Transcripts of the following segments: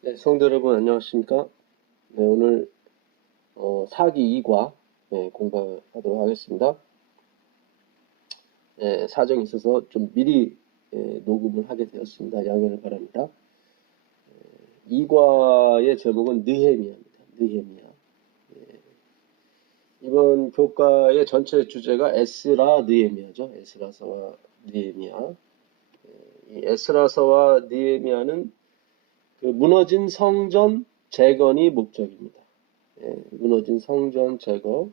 네, 성도 여러분 안녕하십니까? 네, 오늘 사기 2과 공부하도록 하겠습니다. 사정이 있어서 좀 미리 녹음을 하게 되었습니다. 양해를 바랍니다. 2과의 제목은 느헤미야입니다. 느헤미야. 이번 교과의 전체 주제가 에스라 느헤미야죠. 에스라서와 느헤미야. 이 에스라서와 느헤미야는 그 무너진 성전 재건이 목적입니다. 무너진 성전 재건.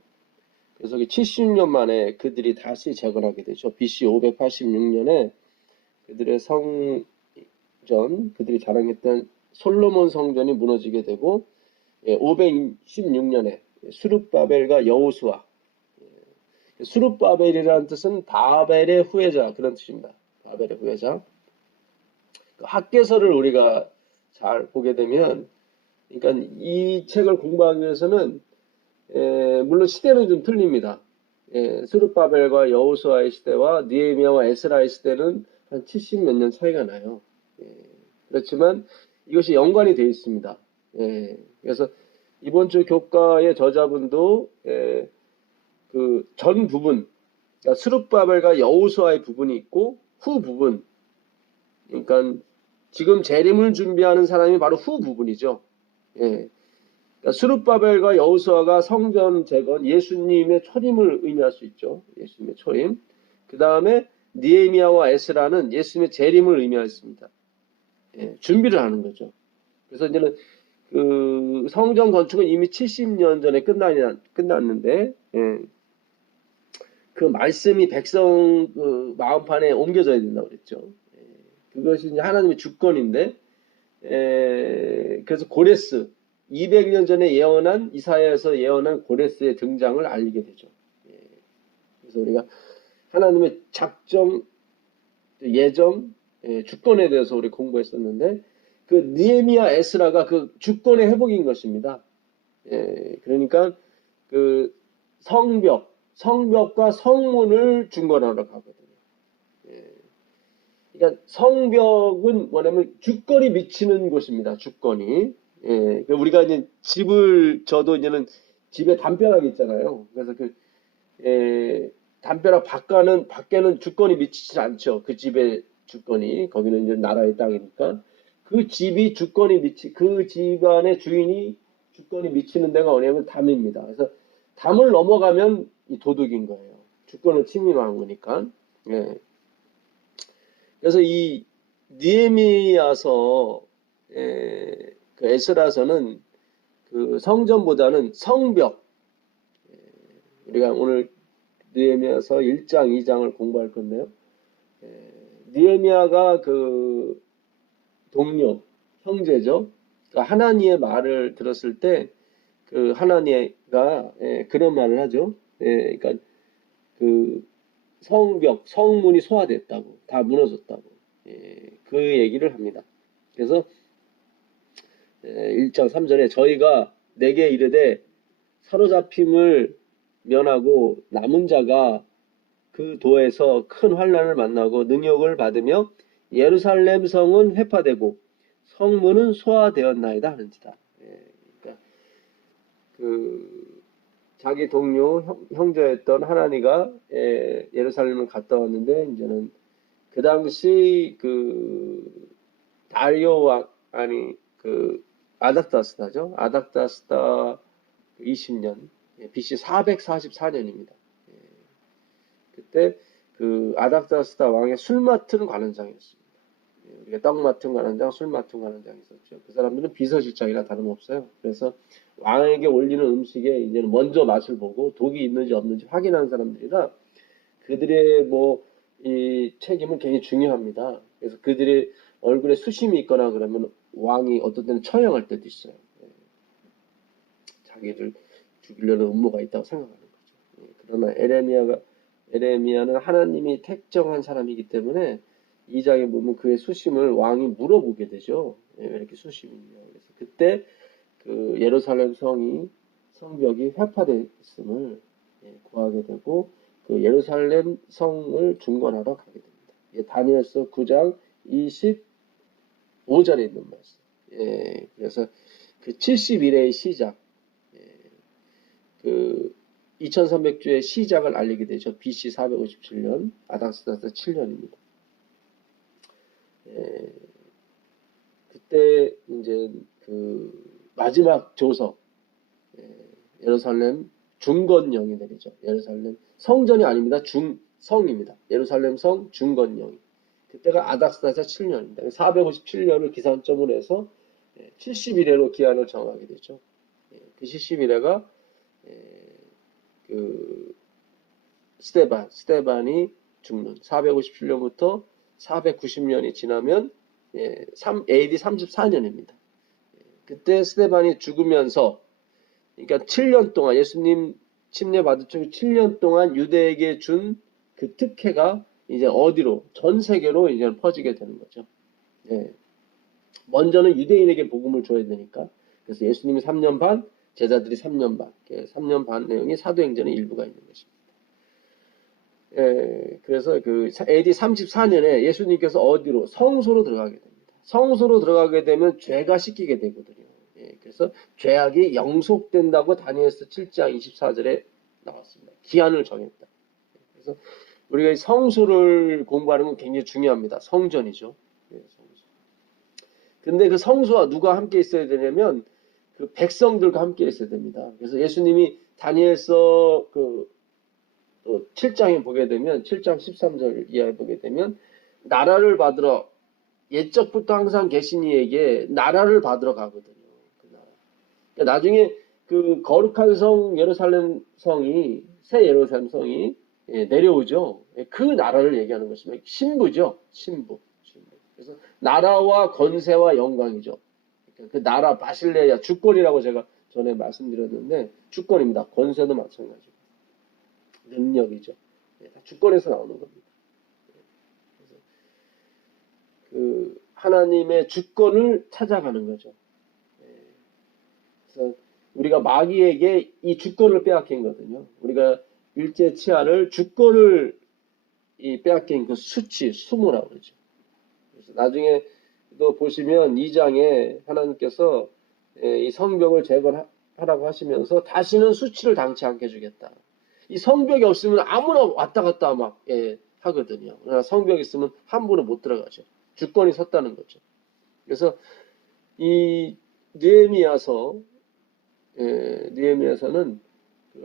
그래서 70년 만에 그들이 다시 재건하게 되죠. BC 586년에 그들의 성전, 그들이 자랑했던 솔로몬 성전이 무너지게 되고, 516년에 수룹바벨과 여호수아, 수룹바벨이라는 뜻은 바벨의 후예자, 그런 뜻입니다. 바벨의 후예자. 그 학개서를 우리가 잘 보게 되면, 그러니까 이 책을 공부하기 위해서는 물론 시대는 좀 틀립니다. 스룹바벨과 여호수아의 시대와 느헤미야와 에스라의 시대는 한 70 몇 년 차이가 나요. 그렇지만 이것이 연관이 되어 있습니다. 그래서 이번 주 교과의 저자분도 그 전 부분, 그러니까 스룹바벨과 여호수아의 부분이 있고 후 부분, 그러니까 지금 재림을 준비하는 사람이 바로 후 부분이죠. 예. 그러니까 스룹바벨과 여호수아가 성전 재건, 예수님의 초림을 의미할 수 있죠. 예수님의 초림. 그 다음에 느헤미야와 에스라는 예수님의 재림을 의미했습니다. 준비를 하는 거죠. 그래서 이제는 그 성전 건축은 이미 70년 전에 끝났는데, 그 말씀이 백성 그 마음판에 옮겨져야 된다고 그랬죠. 그것이 이제 하나님의 주권인데, 그래서 고레스 200년 전에 예언한 이사야에서 예언한 고레스의 등장을 알리게 되죠. 그래서 우리가 하나님의 작정, 예정, 주권에 대해서 우리 공부했었는데 그 느헤미야 에스라가 그 주권의 회복인 것입니다. 그러니까 그 성벽과 성문을 중건하러 가거든요. 그러니까 성벽은 뭐냐면 주권이 미치는 곳입니다. 주권이. 우리가 이제 저도 이제는 집에 담벼락이 있잖아요. 그래서 담벼락 밖에는 주권이 미치지 않죠. 그 집의 주권이. 거기는 이제 나라의 땅이니까. 그 그 집안의 주인이 주권이 미치는 데가 어디냐면 담입니다. 그래서 담을 넘어가면 이 도둑인 거예요. 주권을 침입한 거니까. 예. 그래서 이 느헤미야서 그 에스라서는 그 성전보다는 성벽, 우리가 오늘 느헤미야서 1장, 2장을 공부할 건데요. 느헤미야가 그 동료, 형제죠. 그러니까 하나님의 말을 들었을 때 그 하나님가 그런 말을 하죠. 그러니까 그 성문이 소화됐다고, 다 무너졌다고, 그 얘기를 합니다. 그래서 1장 3절에 저희가 내게 이르되 사로잡힘을 면하고 남은 자가 그 도에서 큰 환난을 만나고 능욕을 받으며 예루살렘 성은 회파되고 성문은 소화되었나이다 하는지다. 그러니까 그 자기 동료 형제였던 하나니가 예루살렘을 갔다 왔는데 이제는 그 당시 그 다리오 왕 아니 그 아닥다스다죠. 아닥다스다 20년 BC 444년입니다. 그때 그 아닥다스다 왕의 술 맡은 관원장이었습니다. 우리가 떡 맡은 관원장, 술 맡은 관원장이 있었죠. 그 사람들은 비서실장이나 다름없어요. 그래서 왕에게 올리는 음식에 이제는 먼저 맛을 보고 독이 있는지 없는지 확인하는 사람들이라 그들의 이 책임은 굉장히 중요합니다. 그래서 그들의 얼굴에 수심이 있거나 그러면 왕이 어떤 때는 처형할 때도 있어요. 자기를 죽이려는 음모가 있다고 생각하는 거죠. 그러나 에레미야는 하나님이 택정한 사람이기 때문에 이 장에 보면 그의 수심을 왕이 물어보게 되죠. 왜 이렇게 수심이 있냐. 그래서 그때 그 예루살렘 성벽이 회파됐음을 구하게 되고 그 예루살렘 성을 중건하러 가게 됩니다. 다니엘서 9장 25절에 있는 말씀. 그래서 그 70일의 시작, 그 2300주의 시작을 알리게 되죠. BC 457년, 아닥스다스 7년입니다. 그때 이제 그 마지막 조서, 예루살렘 중건령이 내리죠. 예루살렘 성전이 아닙니다. 성입니다. 예루살렘 성 중건령이. 그때가 아닥스다사 7년입니다. 457년을 기산점으로 해서 70일에로 기한을 정하게 되죠. 그 70일에가 그 스데반이 죽는 457년부터 490년이 지나면 AD 34년입니다. 그때 스데반이 죽으면서 그러니까 7년 동안 예수님 침례 받은 쪽 7년 동안 유대에게 준 그 특혜가 이제 어디로 전 세계로 이제 퍼지게 되는 거죠. 먼저는 유대인에게 복음을 줘야 되니까 그래서 예수님이 3년 반, 제자들이 3년 반, 3년 반 내용이 사도행전의 일부가 있는 것입니다. 그래서 그 AD 34년에 예수님께서 어디로 성소로 들어가게 됩니다. 성소로 들어가게 되면 죄가 씻기게 되거든요. 그래서 죄악이 영속된다고 다니엘서 7장 24절에 나왔습니다. 기한을 정했다. 그래서 우리가 이 성소를 공부하는 건 굉장히 중요합니다. 성전이죠. 성소. 근데 그 성소와 누가 함께 있어야 되냐면 그 백성들과 함께 있어야 됩니다. 그래서 예수님이 다니엘서 그 7장에 보게 되면 7장 13절 이하에 보게 되면 나라를 받으러 옛적부터 항상 계신 이에게 나라를 받으러 가거든요. 그 나라. 그러니까 나중에 그 거룩한 성 예루살렘 성이 새 예루살렘 성이 내려오죠. 그 나라를 얘기하는 것입니다. 신부죠. 신부. 그래서 나라와 권세와 영광이죠. 그러니까 그 나라 바실레야 주권이라고 제가 전에 말씀드렸는데 주권입니다. 권세도 마찬가지고 능력이죠. 주권에서 나오는 겁니다. 그래서 그 하나님의 주권을 찾아가는 거죠. 그래서 우리가 마귀에게 이 주권을 빼앗긴 거거든요. 우리가 일제 치하를 주권을 빼앗긴 그 수치, 수모라고 그러죠. 그래서 나중에 또 보시면 2장에 하나님께서 이 성벽을 재건하라고 하시면서 다시는 수치를 당치 않게 해주겠다. 이 성벽이 없으면 아무나 왔다 갔다 막 하거든요. 그러나 성벽이 있으면 함부로 못 들어가죠. 주권이 섰다는 거죠. 그래서 이 느헤미야서는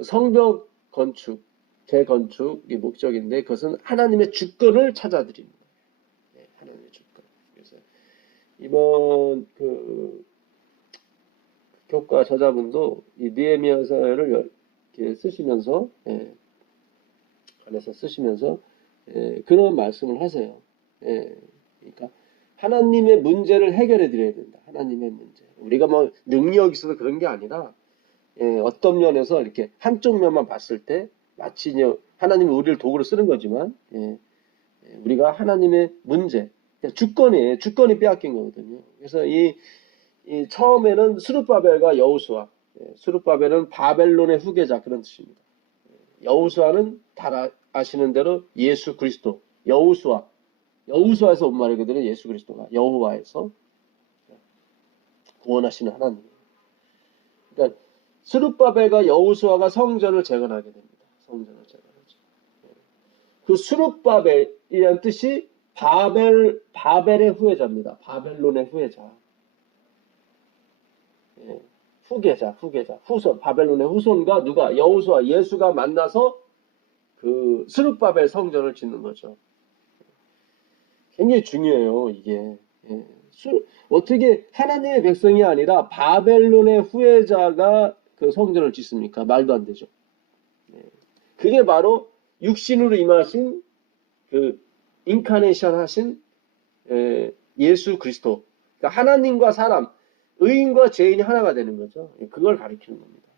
성벽 건축, 재건축이 목적인데 그것은 하나님의 주권을 찾아드립니다. 하나님의 주권. 그래서 이번 그 교과 저자분도 이 느헤미야서를 이렇게 쓰시면서 관해서 쓰시면서 그런 말씀을 하세요. 그러니까 하나님의 문제를 해결해 드려야 된다. 하나님의 문제. 우리가 뭐 능력이 있어서 그런 게 아니라 어떤 면에서 이렇게 한쪽 면만 봤을 때 마치 하나님이 우리를 도구로 쓰는 거지만 우리가 하나님의 문제, 주권이 빼앗긴 거거든요. 그래서 이 처음에는 스룹바벨과 여호수아, 스룹바벨은 바벨론의 후계자 그런 뜻입니다. 여호수아는 다 아시는 대로 예수 그리스도, 여호수아에서 온 말이거든요. 예수 그리스도가 여호와에서 구원하시는 하나님. 그러니까 스룹바벨과 여호수아가 성전을 재건하게 됩니다. 성전을 재건하죠. 그 스룹바벨이라는 뜻이 바벨의 후예자입니다. 바벨론의 후예자. 후계자, 후손, 바벨론의 후손과 누가 여호수아, 예수가 만나서 그 스룹바벨 성전을 짓는 거죠. 굉장히 중요해요, 이게. 어떻게 하나님의 백성이 아니라 바벨론의 후예자가 그 성전을 짓습니까? 말도 안 되죠. 그게 바로 육신으로 임하신 그 인카네이션 하신 예수 그리스도. 그러니까 하나님과 사람, 의인과 죄인이 하나가 되는 거죠. 그걸 가리키는 겁니다.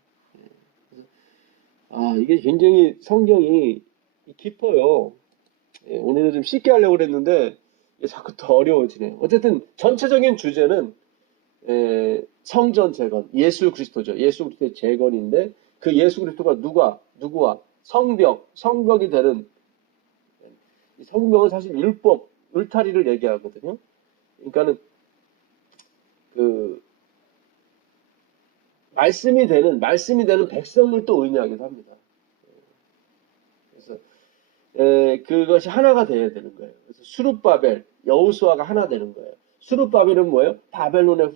이게 굉장히 성경이 깊어요. 오늘은 좀 쉽게 하려고 그랬는데 자꾸 더 어려워지네요. 어쨌든 전체적인 주제는 성전 재건, 예수 그리스도죠. 예수 그리스도의 재건인데 그 예수 그리스도가 누구와 성벽이 되는 이 성벽은 사실 율법, 울타리를 얘기하거든요. 그러니까는 그 말씀이 되는 백성을 또 의미하기도 합니다. 그래서 그것이 하나가 되어야 되는 거예요. 그래서 수룹바벨, 여호수아가 하나 되는 거예요. 수룹바벨은 뭐예요? 바벨론의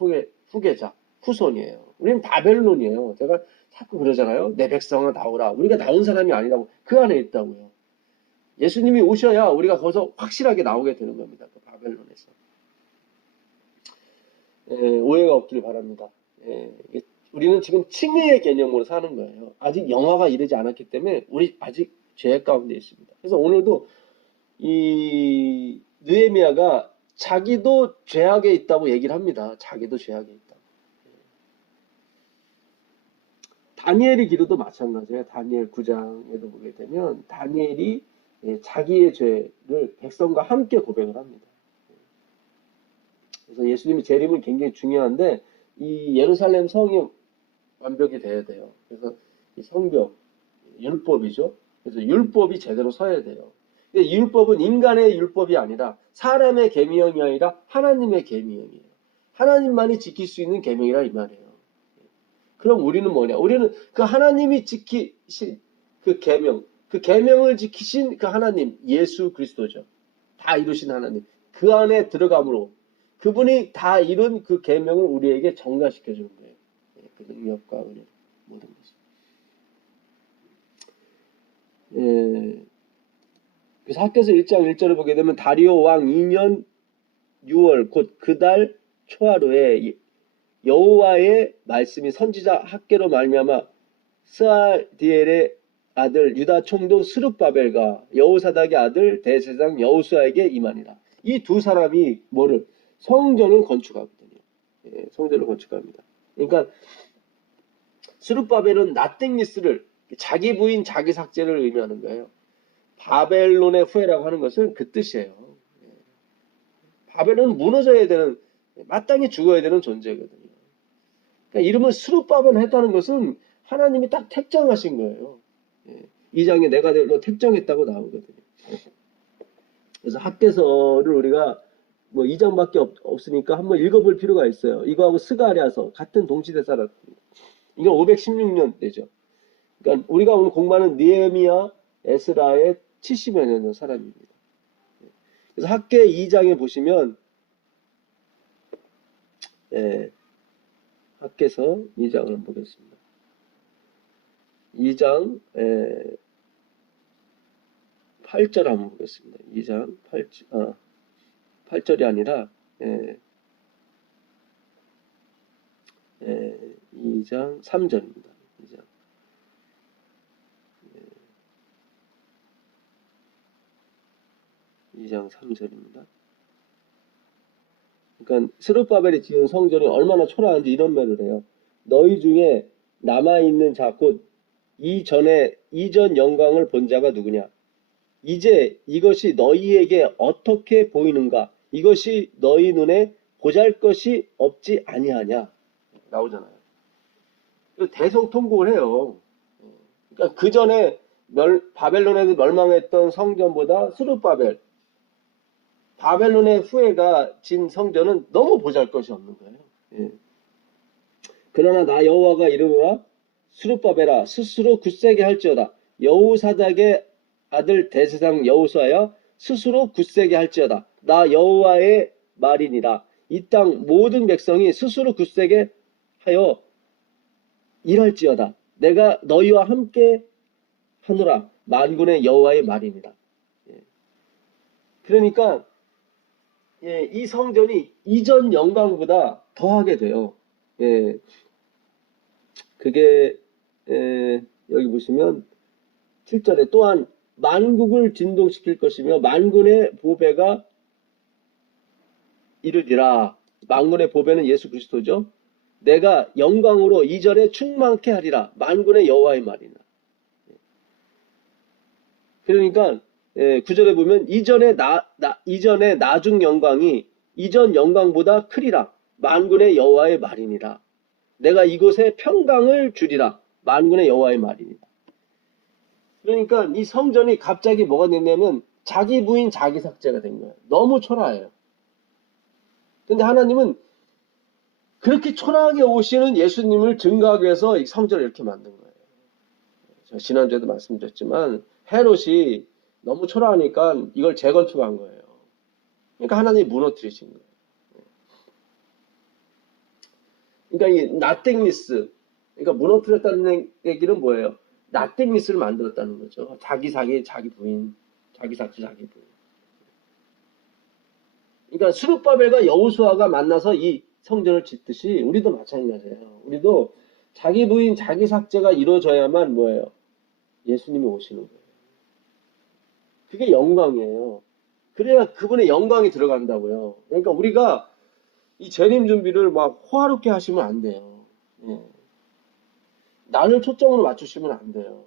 후계자, 후손이에요. 우리는 바벨론이에요. 제가 자꾸 그러잖아요. 내 백성아 나오라. 우리가 나온 사람이 아니라고. 그 안에 있다고요. 예수님이 오셔야 우리가 거기서 확실하게 나오게 되는 겁니다. 그 바벨론에서. 오해가 없길 바랍니다. 우리는 지금 칭의의 개념으로 사는 거예요. 아직 영화가 이르지 않았기 때문에 우리 아직 죄 가운데 있습니다. 그래서 오늘도 이 느헤미야가 자기도 죄악에 있다고 얘기를 합니다. 자기도 죄악에 있다고. 다니엘의 기도도 마찬가지예요. 다니엘 9장에도 보게 되면 다니엘이 자기의 죄를 백성과 함께 고백을 합니다. 그래서 예수님이 재림은 굉장히 중요한데 이 예루살렘 성이 완벽히 돼야 돼요. 그래서 이 성벽, 율법이죠. 그래서 율법이 제대로 서야 돼요. 근데 율법은 인간의 율법이 아니라 사람의 계명이 아니라 하나님의 계명이에요. 하나님만이 지킬 수 있는 계명이라 이 말이에요. 그럼 우리는 뭐냐? 우리는 그 하나님이 지키신 그 계명, 그 계명을 지키신 그 하나님, 예수 그리스도죠. 다 이루신 하나님. 그 안에 들어감으로 그분이 다 이룬 그 계명을 우리에게 전가시켜 주는 거예요. 그 능력과 은혜, 모든 것을. 그래서 학개서 1장 1절을 보게 되면 다리오 왕 2년 6월 곧 그 달 초하루에 여호와의 말씀이 선지자 학개로 말미암아 스알디엘의 아들 유다 총독 스룹바벨과 여호사닥의 아들 대제사장 여호수아에게 임하니라. 이 두 사람이 뭐를? 성전을 건축하거든요. 성전을 건축합니다. 그러니까 스룹바벨은 나땡니스를 자기 부인 자기 삭제를 의미하는 거예요. 바벨론의 후예라고 하는 것은 그 뜻이에요. 바벨론은 무너져야 되는, 마땅히 죽어야 되는 존재거든요. 그러니까 이름을 스룹바벨 했다는 것은 하나님이 딱 택정하신 거예요. 2장에 내가 너 택정했다고 나오거든요. 그래서 학개서를 우리가 뭐 2장밖에 없으니까 한번 읽어볼 필요가 있어요. 이거하고 스가랴서 같은 동시대사랍니다. 이건 516년 되죠. 그러니까 우리가 오늘 공부하는 느헤미야, 에스라의 70여 년 전 사람입니다. 그래서 학개 2장에 보시면 학개서 2장을 한번 보겠습니다. 2장 8절 한번 보겠습니다. 2장 8절이 아니라 2장 3절입니다. 2장 3절입니다. 그러니까 스룹바벨이 지은 성전이 얼마나 초라한지 이런 말을 해요. 너희 중에 남아있는 자 곧 이전 영광을 본 자가 누구냐? 이제 이것이 너희에게 어떻게 보이는가? 이것이 너희 눈에 보잘것이 없지 아니하냐? 나오잖아요. 대성통곡을 해요. 그러니까 그 전에 바벨론에서 멸망했던 성전보다 스룹바벨, 바벨론의 후예가 진 성전은 너무 보잘것이 없는 거예요. 그러나 나 여호와가 이르노라 스룹바벨아 스스로 굳세게 할지어다. 여호사닥의 아들 대제사장 여호수아여 스스로 굳세게 할지어다. 나 여호와의 말이니라. 이 땅 모든 백성이 스스로 굳세게 하여 일할지어다. 내가 너희와 함께 하노라. 만군의 여호와의 말이니라. 그러니까 이 성전이 이전 영광보다 더하게 돼요. 그게 여기 보시면 7절에 또한 만국을 진동시킬 것이며 만군의 보배가 이르리라. 만군의 보배는 예수 그리스도죠. 내가 영광으로 이전에 충만케 하리라. 만군의 여호와의 말이나. 그러니까 9절에 보면 이전의 나중 영광이 이전 영광보다 크리라. 만군의 여호와의 말이니라. 내가 이곳에 평강을 주리라. 만군의 여호와의 말이니라. 그러니까 이 성전이 갑자기 뭐가 됐냐면 자기 부인 자기 삭제가 된 거예요. 너무 초라해요. 근데 하나님은 그렇게 초라하게 오시는 예수님을 증거하기 위해서 이 성전을 이렇게 만든 거예요. 제가 지난주에도 말씀드렸지만 헤롯이 너무 초라하니까 이걸 재건축한 거예요. 그러니까 하나님이 무너뜨리신 거예요. 그러니까 이 nothingness, 그러니까 무너뜨렸다는 얘기는 뭐예요? nothingness를 만들었다는 거죠. 자기 사기, 자기 부인, 자기 삭제, 자기 부인. 그러니까 스룹바벨과 여호수아가 만나서 이 성전을 짓듯이 우리도 마찬가지예요. 우리도 자기 부인, 자기 삭제가 이루어져야만 뭐예요? 예수님이 오시는 거예요. 그게 영광이에요. 그래야 그분의 영광이 들어간다고요. 그러니까 우리가 이 재림 준비를 막 호화롭게 하시면 안 돼요. 예. 나를 초점으로 맞추시면 안 돼요.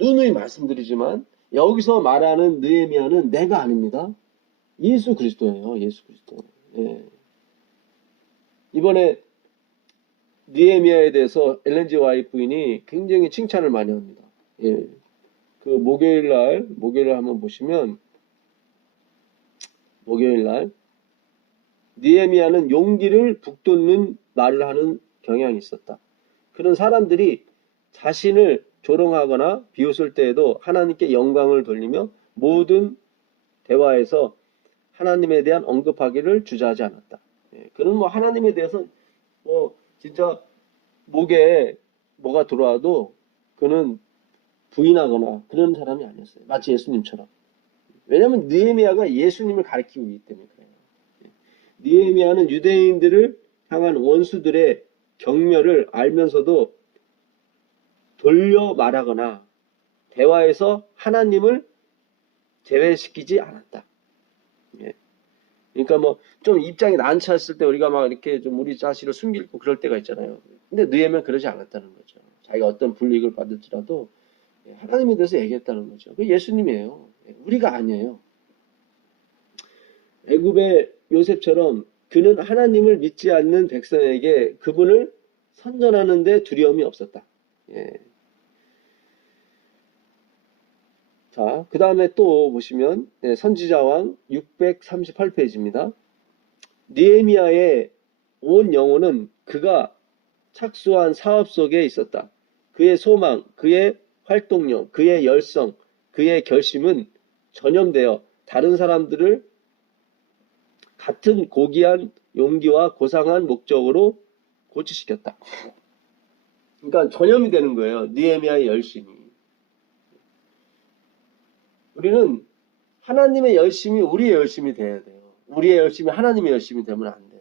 누누이 말씀드리지만 여기서 말하는 느헤미야는 내가 아닙니다. 예수 그리스도예요. 예수 그리스도. 예. 이번에 느헤미야에 대해서 엘렌 G 화이트 부인이 굉장히 칭찬을 많이 합니다. 예. 그 목요일날 한번 보시면 목요일날 느헤미야는 용기를 북돋는 말을 하는 경향이 있었다. 그런 사람들이 자신을 조롱하거나 비웃을 때에도 하나님께 영광을 돌리며 모든 대화에서 하나님에 대한 언급하기를 주저하지 않았다. 예, 그는 뭐 하나님에 대해서 뭐 진짜 목에 뭐가 들어와도 그는 부인하거나 그런 사람이 아니었어요. 마치 예수님처럼. 왜냐하면 느헤미야가 예수님을 가리키고 있기 때문에 그래요. 느헤미야는 유대인들을 향한 원수들의 경멸을 알면서도 돌려 말하거나 대화에서 하나님을 제외시키지 않았다. 예. 그러니까 뭐 좀 입장이 난처했을 때 우리가 막 이렇게 좀 우리 자신을 숨기고 그럴 때가 있잖아요. 근데 느헤미야는 그러지 않았다는 거죠. 자기가 어떤 불이익을 받을지라도 하나님에 대해서 얘기했다는 거죠. 그 예수님이에요. 우리가 아니에요. 애굽의 요셉처럼 그는 하나님을 믿지 않는 백성에게 그분을 선전하는데 두려움이 없었다. 예. 자, 그 다음에 또 보시면 선지자왕 638페이지입니다. 느헤미야의 온 영혼은 그가 착수한 사업 속에 있었다. 그의 소망, 그의 활동력, 그의 열성, 그의 결심은 전염되어 다른 사람들을 같은 고귀한 용기와 고상한 목적으로 고치시켰다. 그러니까 전염이 되는 거예요. 느헤미야의 열심이. 우리는 하나님의 열심이 우리의 열심이 돼야 돼요. 우리의 열심이 하나님의 열심이 되면 안 돼요.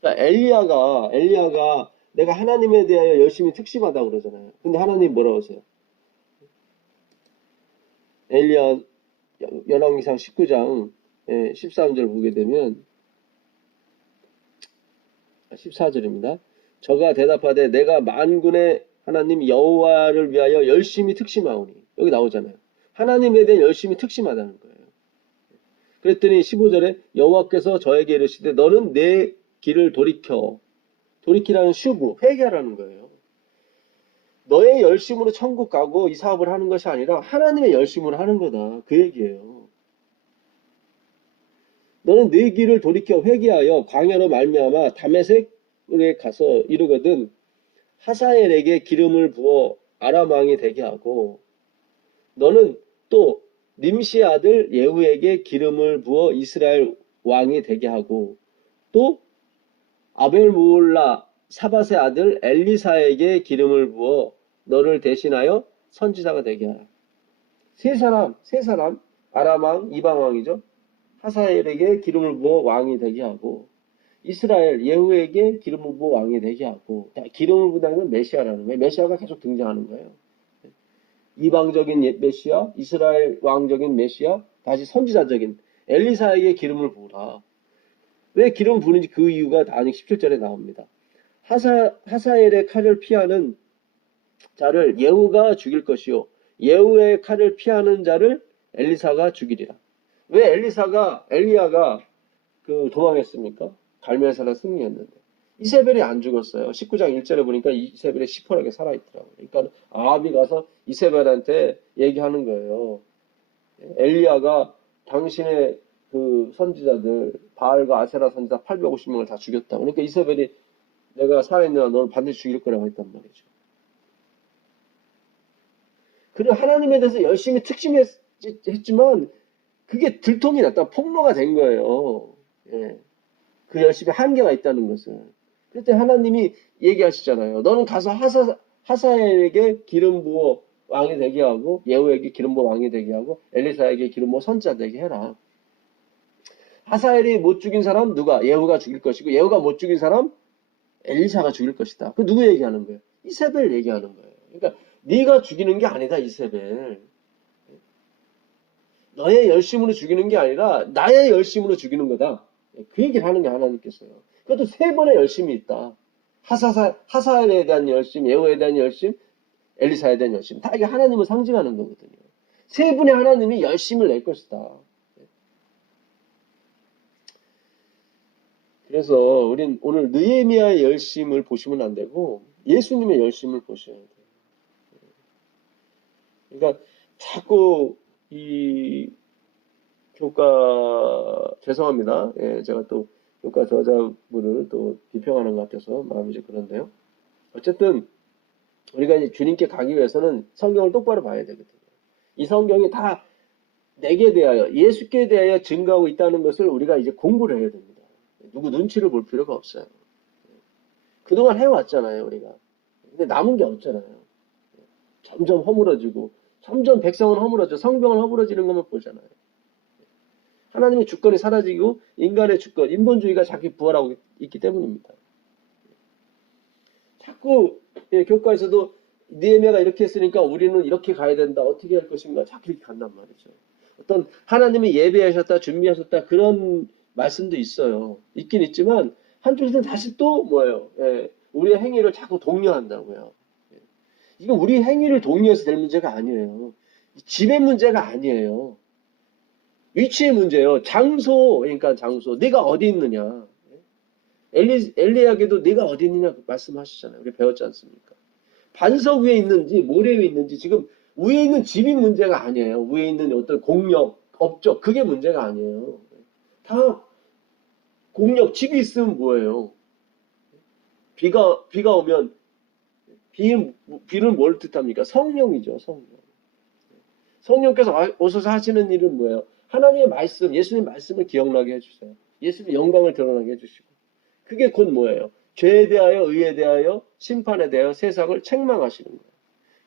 그러니까 엘리야가 내가 하나님에 대하여 열심히 특심하다고 그러잖아요. 근데 하나님 뭐라고 하세요? 엘리야 열왕기상 19장 13절 보게 되면 14절입니다. 저가 대답하되 내가 만군의 하나님 여호와를 위하여 열심히 특심하오니 여기 나오잖아요. 하나님에 대해 열심히 특심하다는 거예요. 그랬더니 15절에 여호와께서 저에게 이르시되 너는 내 길을 돌이키라는 슈브 회개하라는 거예요. 너의 열심으로 천국 가고 이 사업을 하는 것이 아니라 하나님의 열심으로 하는 거다. 그 얘기예요. 너는 네 길을 돌이켜 회개하여 광야로 말미암아 다메섹에 가서 이르거든 하사엘에게 기름을 부어 아람 왕이 되게 하고 너는 또 님시 아들 예후에게 기름을 부어 이스라엘 왕이 되게 하고 또 아벨무올라 사밧의 아들 엘리사에게 기름을 부어 너를 대신하여 선지자가 되게 하라. 세 사람 아람 왕 이방 왕이죠. 하사엘에게 기름을 부어 왕이 되게 하고 이스라엘 예후에게 기름을 부어 왕이 되게 하고 기름을 부다는 건 메시아라는 거예요. 메시아가 계속 등장하는 거예요. 이방적인 메시아, 이스라엘 왕적인 메시아, 다시 선지자적인 엘리사에게 기름을 부으라. 왜 기름을 부는지 그 이유가 나중에 17절에 나옵니다. 하사엘의 칼을 피하는 자를 예후가 죽일 것이요 예후의 칼을 피하는 자를 엘리사가 죽이리라. 왜 엘리야가 도망했습니까? 갈멜사가 승리했는데 이세벨이 안 죽었어요. 19장 1절에 보니까 이세벨이 시퍼렇게 살아있더라고요. 그러니까 아합이 가서 이세벨한테 얘기하는 거예요. 엘리야가 당신의 그 선지자들 바알과 아세라 선지자 850명을 다 죽였다. 그러니까 이세벨이 내가 살아있느라 너를 반드시 죽일 거라고 했단 말이죠. 그리고 하나님에 대해서 열심히 특심했지만 그게 들통이 났다. 폭로가 된 거예요. 예. 그 열심히 한계가 있다는 것을. 그때 하나님이 얘기하시잖아요. 너는 가서 하사엘에게 기름 부어 왕이 되게 하고 예후에게 기름 부어 왕이 되게 하고 엘리사에게 기름 부어 선지자 되게 해라. 하사엘이 못 죽인 사람 누가? 예후가 죽일 것이고 예후가 못 죽인 사람 엘리사가 죽일 것이다. 그 누구 얘기하는 거예요? 이세벨 얘기하는 거예요. 그러니까 네가 죽이는 게 아니다, 이세벨. 너의 열심으로 죽이는 게 아니라 나의 열심으로 죽이는 거다. 그 얘기를 하는 게 하나님께서요. 그것도 세 번의 열심이 있다. 하사엘에 대한 열심, 예후에 대한 열심, 엘리사에 대한 열심. 다 이게 하나님을 상징하는 거거든요. 세 분의 하나님이 열심을 낼 것이다. 그래서 우린 오늘 느헤미야의 열심을 보시면 안 되고 예수님의 열심을 보셔야 돼요. 그러니까 자꾸 이 교과 죄송합니다. 예, 제가 또 교과 저자분을 또 비평하는 것 같아서 마음이 좀 그런데요. 어쨌든 우리가 이제 주님께 가기 위해서는 성경을 똑바로 봐야 되거든요. 이 성경이 다 내게 대하여 예수께 대하여 증거하고 있다는 것을 우리가 이제 공부를 해야 됩니다. 누구 눈치를 볼 필요가 없어요. 그동안 해왔잖아요, 우리가. 근데 남은 게 없잖아요. 점점 허물어지고, 점점 백성은 허물어져, 성경은 허물어지는 것만 보잖아요. 하나님의 주권이 사라지고, 인간의 주권, 인본주의가 자기 부활하고 있기 때문입니다. 자꾸, 교과에서도 느헤미야가 이렇게 했으니까 우리는 이렇게 가야 된다, 어떻게 할 것인가, 자꾸 이렇게 간단 말이죠. 어떤 하나님이 예배하셨다, 준비하셨다, 그런 말씀도 있어요. 있긴 있지만, 한쪽에서는 다시 또 뭐예요? 우리의 행위를 자꾸 독려한다고요. 이건 우리 행위를 독려해서 될 문제가 아니에요. 집의 문제가 아니에요. 위치의 문제예요. 장소, 그러니까 장소. 네가 어디 있느냐. 엘리야에게도 네가 어디 있느냐 말씀하시잖아요. 우리 배웠지 않습니까? 반석 위에 있는지 모래 위에 있는지 지금 위에 있는 집이 문제가 아니에요. 위에 있는 어떤 공력, 업적 그게 문제가 아니에요. 다 공력, 집이 있으면 뭐예요? 비가 오면 비는 뭘 뜻합니까? 성령이죠, 성령. 성령께서 오셔서 하시는 일은 뭐예요? 하나님의 말씀, 예수님의 말씀을 기억나게 해주세요. 예수님의 영광을 드러나게 해주시고. 그게 곧 뭐예요? 죄에 대하여, 의에 대하여, 심판에 대하여 세상을 책망하시는 거예요.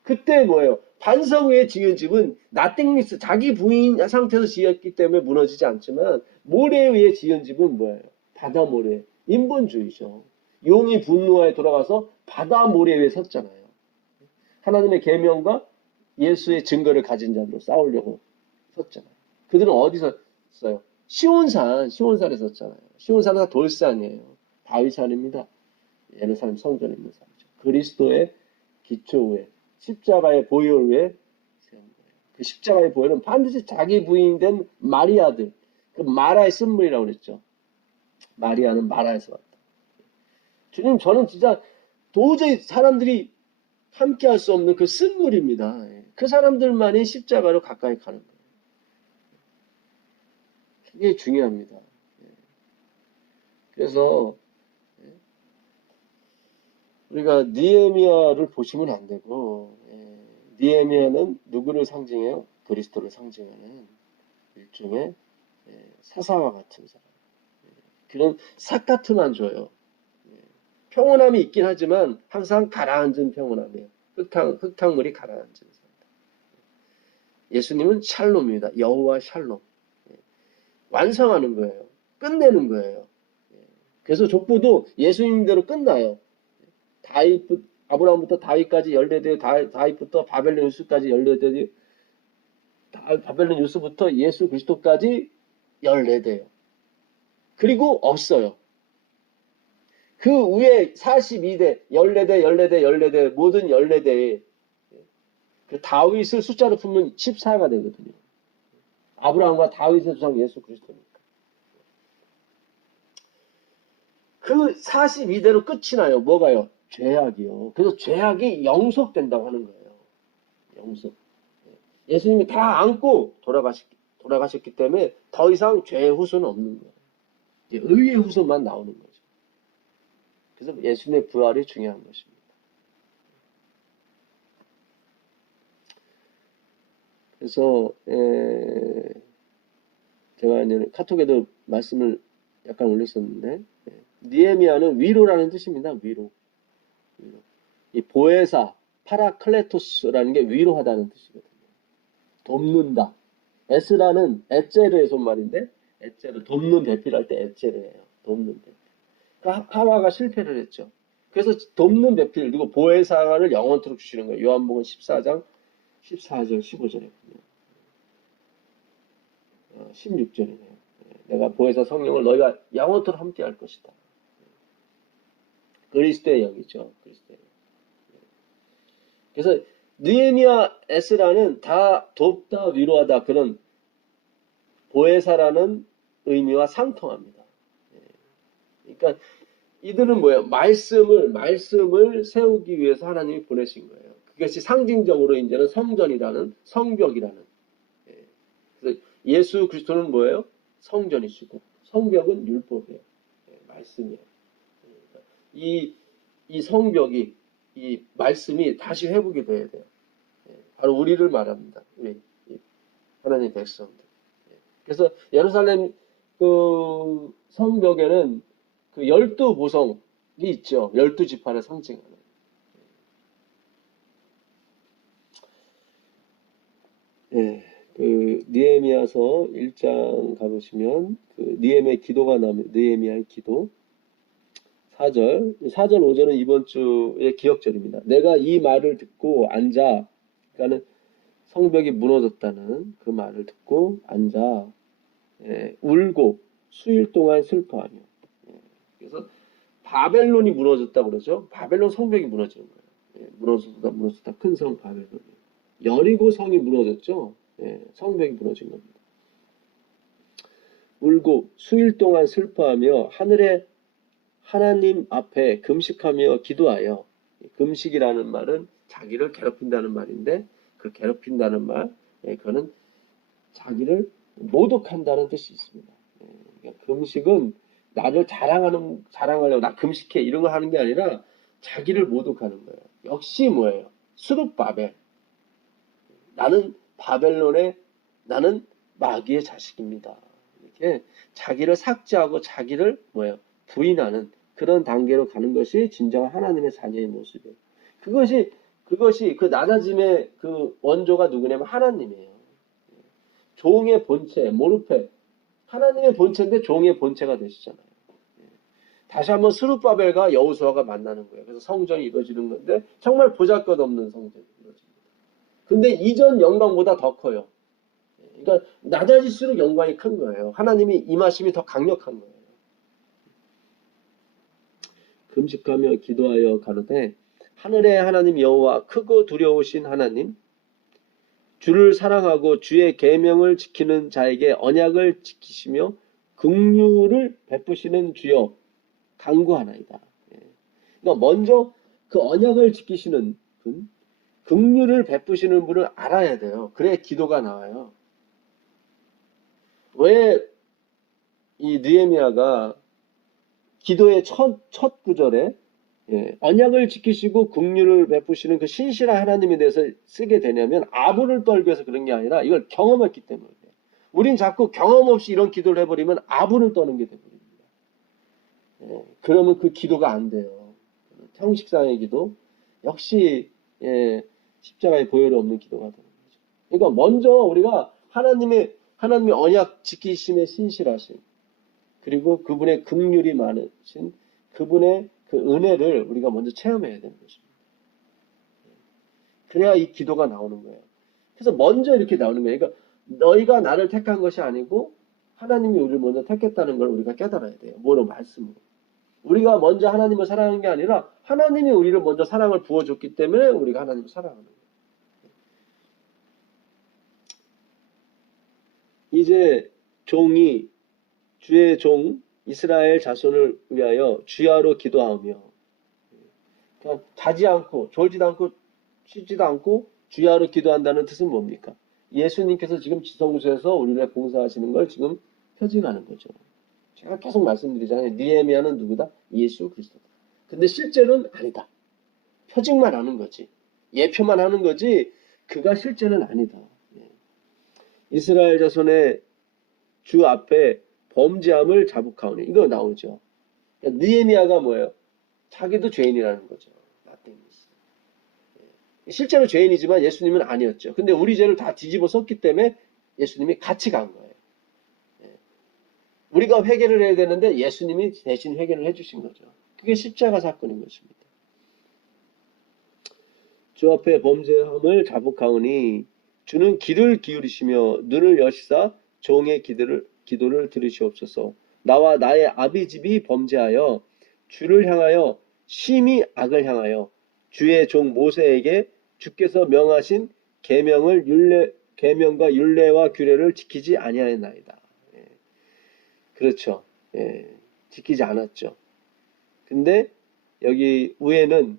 그때 뭐예요? 반석 위에 지은 집은 나띵리스, 자기 부인 상태에서 지었기 때문에 무너지지 않지만 모래 위에 지은 집은 뭐예요? 바다 모래, 인본주의죠. 용이 분노하에 돌아가서 바다 모래 위에 섰잖아요. 하나님의 계명과 예수의 증거를 가진 자들로 싸우려고 섰잖아요. 그들은 어디서 섰어요? 시온산에 섰잖아요. 시온산은 다 돌산이에요. 바위산입니다. 예루살렘 성전에 있는 산이죠. 그리스도의 기초 위에 십자가의 보혈 위에 세운 거예요. 그 십자가의 보혈은 반드시 자기 부인된 마리아들, 그 마라의 쓴물이라고 그랬죠. 마리아는 마라에서 왔다. 주님, 저는 진짜 도저히 사람들이 함께 할 수 없는 그 쓴물입니다. 그 사람들만이 십자가로 가까이 가는 거예요. 그게 중요합니다. 그래서 우리가 느헤미야를 보시면 안 되고 느헤미야는 누구를 상징해요? 그리스도를 상징하는 일종의 사사와 같은 사람. 그런 삿같음만 줘요. 평온함이 있긴 하지만 항상 가라앉은 평온함이에요. 흙탕물이 가라앉은 사람. 예수님은 샬롬입니다. 여호와 샬롬. 완성하는 거예요. 끝내는 거예요. 그래서 족보도 예수님대로 끝나요. 아브라함부터 다윗까지 14대, 다윗부터 바벨론 유스까지 14대, 바벨론 유스부터 예수 그리스도까지 14대예요. 그리고 없어요. 그 위에 42대, 14대, 14대, 14대, 모든 14대에 그 다윗을 숫자로 풀면 14가 되거든요. 아브라함과 다윗의 조상 예수 그리스도니까. 그 42대로 끝이 나요. 뭐가요? 죄악이요. 그래서 죄악이 영속된다고 하는 거예요. 영속. 예수님이 다 안고 돌아가셨기 때문에 더 이상 죄의 후손은 없는 거예요. 의의 후손만 나오는 거죠. 그래서 예수님의 부활이 중요한 것입니다. 그래서 제가 이제 카톡에도 말씀을 약간 올렸었는데 니에미아는 위로라는 뜻입니다. 위로. 이 보혜사 파라클레토스라는 게 위로하다는 뜻이거든요. 돕는다. 에스라는 에체르의 손말인데 에체르 돕는 배필할 때 에체르예요. 돕는 배필. 그러니까 하와가 실패를 했죠. 그래서 돕는 배필 그리고 보혜사를 영원토록 주시는 거예요. 요한복음 14장 14절 15절에 보면 16절이네요. 내가 보혜사 성령을 너희가 영원토록 함께할 것이다. 그리스도의 영이죠. 그리스도의 영. 그래서 느헤미야 에스라는 다 돕다 위로하다 그런 보혜사라는 의미와 상통합니다. 그러니까 이들은 뭐예요? 말씀을 세우기 위해서 하나님이 보내신 거예요. 그것이 상징적으로 이제는 성전이라는 성벽이라는. 그래서 예수 그리스도는 뭐예요? 성전이시고 성벽은 율법이에요. 말씀이에요. 이 성벽이 이 말씀이 다시 회복이 돼야 돼요. 바로 우리를 말합니다. 우리 하나님 백성들. 그래서 예루살렘 그 성벽에는 그 12보성이 있죠. 12지파를 상징하는. 그 느헤미야서 1장 가보시면 그 느헤미야의 기도가 나옵니다. 느헤미야의 기도. 4절 5절은 이번 주의 기억절입니다. 내가 이 말을 듣고 앉아, 그러니까는 성벽이 무너졌다는 그 말을 듣고 앉아 울고 수일 동안 슬퍼하며. 그래서 바벨론이 무너졌다고 그러죠. 바벨론 성벽이 무너지는 거예요. 무너졌다 큰 성 바벨론이. 여리고 성이 무너졌죠. 성벽이 무너진 겁니다. 울고 수일 동안 슬퍼하며 하늘의 하나님 앞에 금식하며 기도하여. 금식이라는 말은 자기를 괴롭힌다는 말인데 그 괴롭힌다는 말, 그거는 자기를 모독한다는 뜻이 있습니다. 그러니까 금식은 나를 자랑하려고 나 금식해 이런 거 하는 게 아니라 자기를 모독하는 거예요. 역시 뭐예요? 스룹바벨. 나는 나는 마귀의 자식입니다. 이렇게 자기를 삭제하고 자기를 뭐예요? 부인하는 그런 단계로 가는 것이 진정한 하나님의 자녀의 모습이에요. 그것이 그 낮아짐의 그 원조가 누구냐면 하나님이에요. 종의 본체, 모르페. 하나님의 본체인데 종의 본체가 되시잖아요. 다시 한번 스룹바벨과 여호수아가 만나는 거예요. 그래서 성전이 이루어지는 건데 정말 보잘것없는 성전이 이루어집니다. 근데 이전 영광보다 더 커요. 그러니까 낮아질수록 영광이 큰 거예요. 하나님이 임하심이 더 강력한 거예요. 금식하며 기도하여 가로되 하늘의 하나님 여호와 크고 두려우신 하나님 주를 사랑하고 주의 계명을 지키는 자에게 언약을 지키시며 긍휼을 베푸시는 주여 간구하나이다. 그러니까 먼저 그 언약을 지키시는 분, 긍휼을 베푸시는 분을 알아야 돼요. 그래야 기도가 나와요. 왜 이 느헤미야가 기도의 첫 구절에 언약을 지키시고 긍휼을 베푸시는 그 신실한 하나님에 대해서 쓰게 되냐면 아부를 떨기 위해서 그런 게 아니라 이걸 경험했기 때문에. 우린 자꾸 경험 없이 이런 기도를 해버리면 아부를 떠는 게 되버립니다. 그러면 그 기도가 안 돼요. 형식상의 기도 역시 십자가의 보혈이 없는 기도가 되는 거죠. 그러니까 먼저 우리가 하나님의 언약 지키심에 신실하심 그리고 그분의 긍휼이 많으신 그분의 그 은혜를 우리가 먼저 체험해야 되는 것입니다. 그래야 이 기도가 나오는 거예요. 그래서 먼저 이렇게 나오는 거예요. 그러니까 너희가 나를 택한 것이 아니고 하나님이 우리를 먼저 택했다는 걸 우리가 깨달아야 돼요. 뭐로? 말씀으로. 우리가 먼저 하나님을 사랑하는 게 아니라 하나님이 우리를 먼저 사랑을 부어줬기 때문에 우리가 하나님을 사랑하는 거예요. 이제 주의 종 이스라엘 자손을 위하여 주야로 기도하며, 그냥 자지 않고 졸지도 않고 쉬지도 않고 주야로 기도한다는 뜻은 뭡니까? 예수님께서 지금 지성소에서 우리를 봉사하시는 걸 지금 표징하는 거죠. 제가 계속 말씀드리잖아요. 느헤미야는 누구다? 예수 그리스도다. 근데 실제는 아니다. 표징만 하는 거지. 예표만 하는 거지 그가 실제는 아니다. 이스라엘 자손의 주 앞에 범죄함을 자복하오니 이거 나오죠. 느헤미야가 뭐예요? 자기도 죄인이라는 거죠. 실제로 죄인이지만 예수님은 아니었죠. 근데 우리 죄를 다 뒤집어 썼기 때문에 예수님이 같이 간 거예요. 우리가 회개를 해야 되는데 예수님이 대신 회개를 해주신 거죠. 그게 십자가 사건인 것입니다. 주 앞에 범죄함을 자복하오니 주는 귀를 기울이시며 눈을 여시사 종의 기도를 들으시옵소서. 나와 나의 아비집이 범죄하여 주를 향하여 심히 악을 향하여 주의 종 모세에게 주께서 명하신 계명과 율례와 규례를 지키지 아니하였나이다. 그렇죠. 지키지 않았죠. 근데 여기 위에는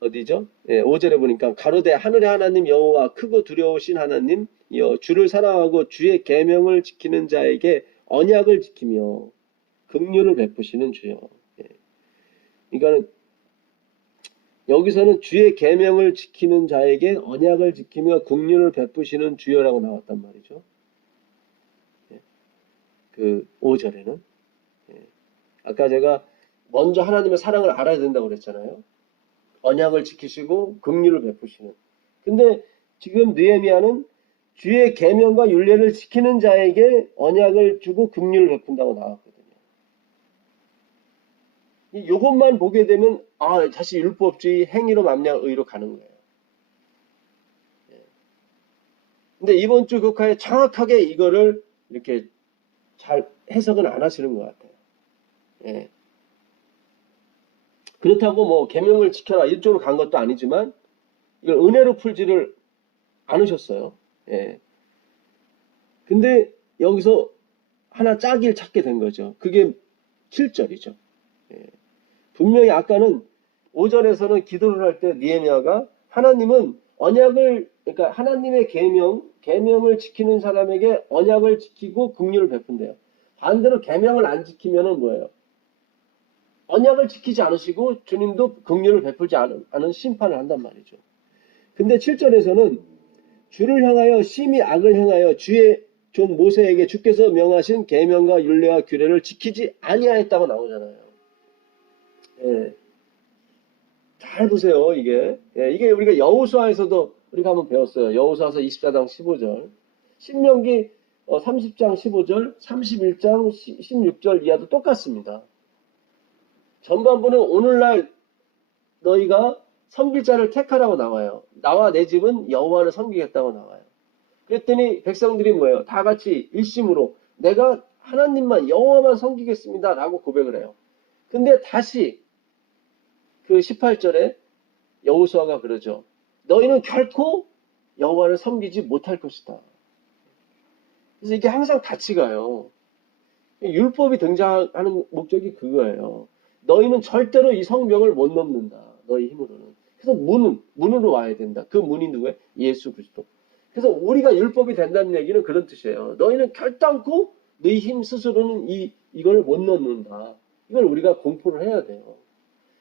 어디죠? 5절에 보니까 가로되 하늘의 하나님 여호와 크고 두려우신 하나님이여 주를 사랑하고 주의 계명을 지키는 자에게 언약을 지키며 긍휼을 베푸시는 주여. 그러니까는 여기서는 주의 계명을 지키는 자에게 언약을 지키며 긍휼을 베푸시는 주여라고 나왔단 말이죠. 그 5절에는 아까 제가 먼저 하나님의 사랑을 알아야 된다고 그랬잖아요. 언약을 지키시고 긍휼을 베푸시는. 근데 지금 느헤미야는 주의 계명과 율례를 지키는 자에게 언약을 주고 긍휼을 베푼다고 나왔거든요. 이것만 보게 되면 다시 율법주의 행위로 말미암아 의로 가는 거예요. 근데 이번 주 교과에 정확하게 이거를 이렇게 잘 해석은 안 하시는 것 같아요. 그렇다고 뭐 계명을 지켜라 이쪽으로 간 것도 아니지만 이걸 은혜로 풀지를 않으셨어요. 근데 여기서 하나 짝을 찾게 된 거죠. 그게 7절이죠. 분명히 아까는 5절에서는 기도를 할 때 느헤미야가 하나님은 언약을 그러니까 하나님의 계명을 지키는 사람에게 언약을 지키고 긍휼을 베푼대요. 반대로 계명을 안 지키면은 뭐예요? 언약을 지키지 않으시고 주님도 긍휼을 베풀지 않은 심판을 한단 말이죠. 근데 7절에서는 주를 향하여 심히 악을 향하여 주의 종 모세에게 주께서 명하신 계명과 율례와 규례를 지키지 아니하였다고 나오잖아요. 잘 보세요. 이게 우리가 여호수아에서도 우리가 한번 배웠어요. 여호수아서 24장 15절, 신명기 30장 15절, 31장 16절 이하도 똑같습니다. 전반부는 오늘날 너희가 섬길 자를 택하라고 나와요. 나와 내 집은 여호와를 섬기겠다고 나와요. 그랬더니 백성들이 뭐예요? 다 같이 일심으로 내가 하나님만 여호와만 섬기겠습니다 라고 고백을 해요. 근데 다시 그 18절에 여호수아가 그러죠. 너희는 결코 여호와를 섬기지 못할 것이다. 그래서 이게 항상 같이 가요. 율법이 등장하는 목적이 그거예요. 너희는 절대로 이 성벽을 못 넘는다. 너희 힘으로는. 그래서 문으로 와야 된다. 그 문이 누구예요? 예수 그리스도. 그래서 우리가 율법이 된다는 얘기는 그런 뜻이에요. 너희는 결단코 너희 힘 스스로는 이걸 못 넘는다. 이걸 우리가 공포를 해야 돼요.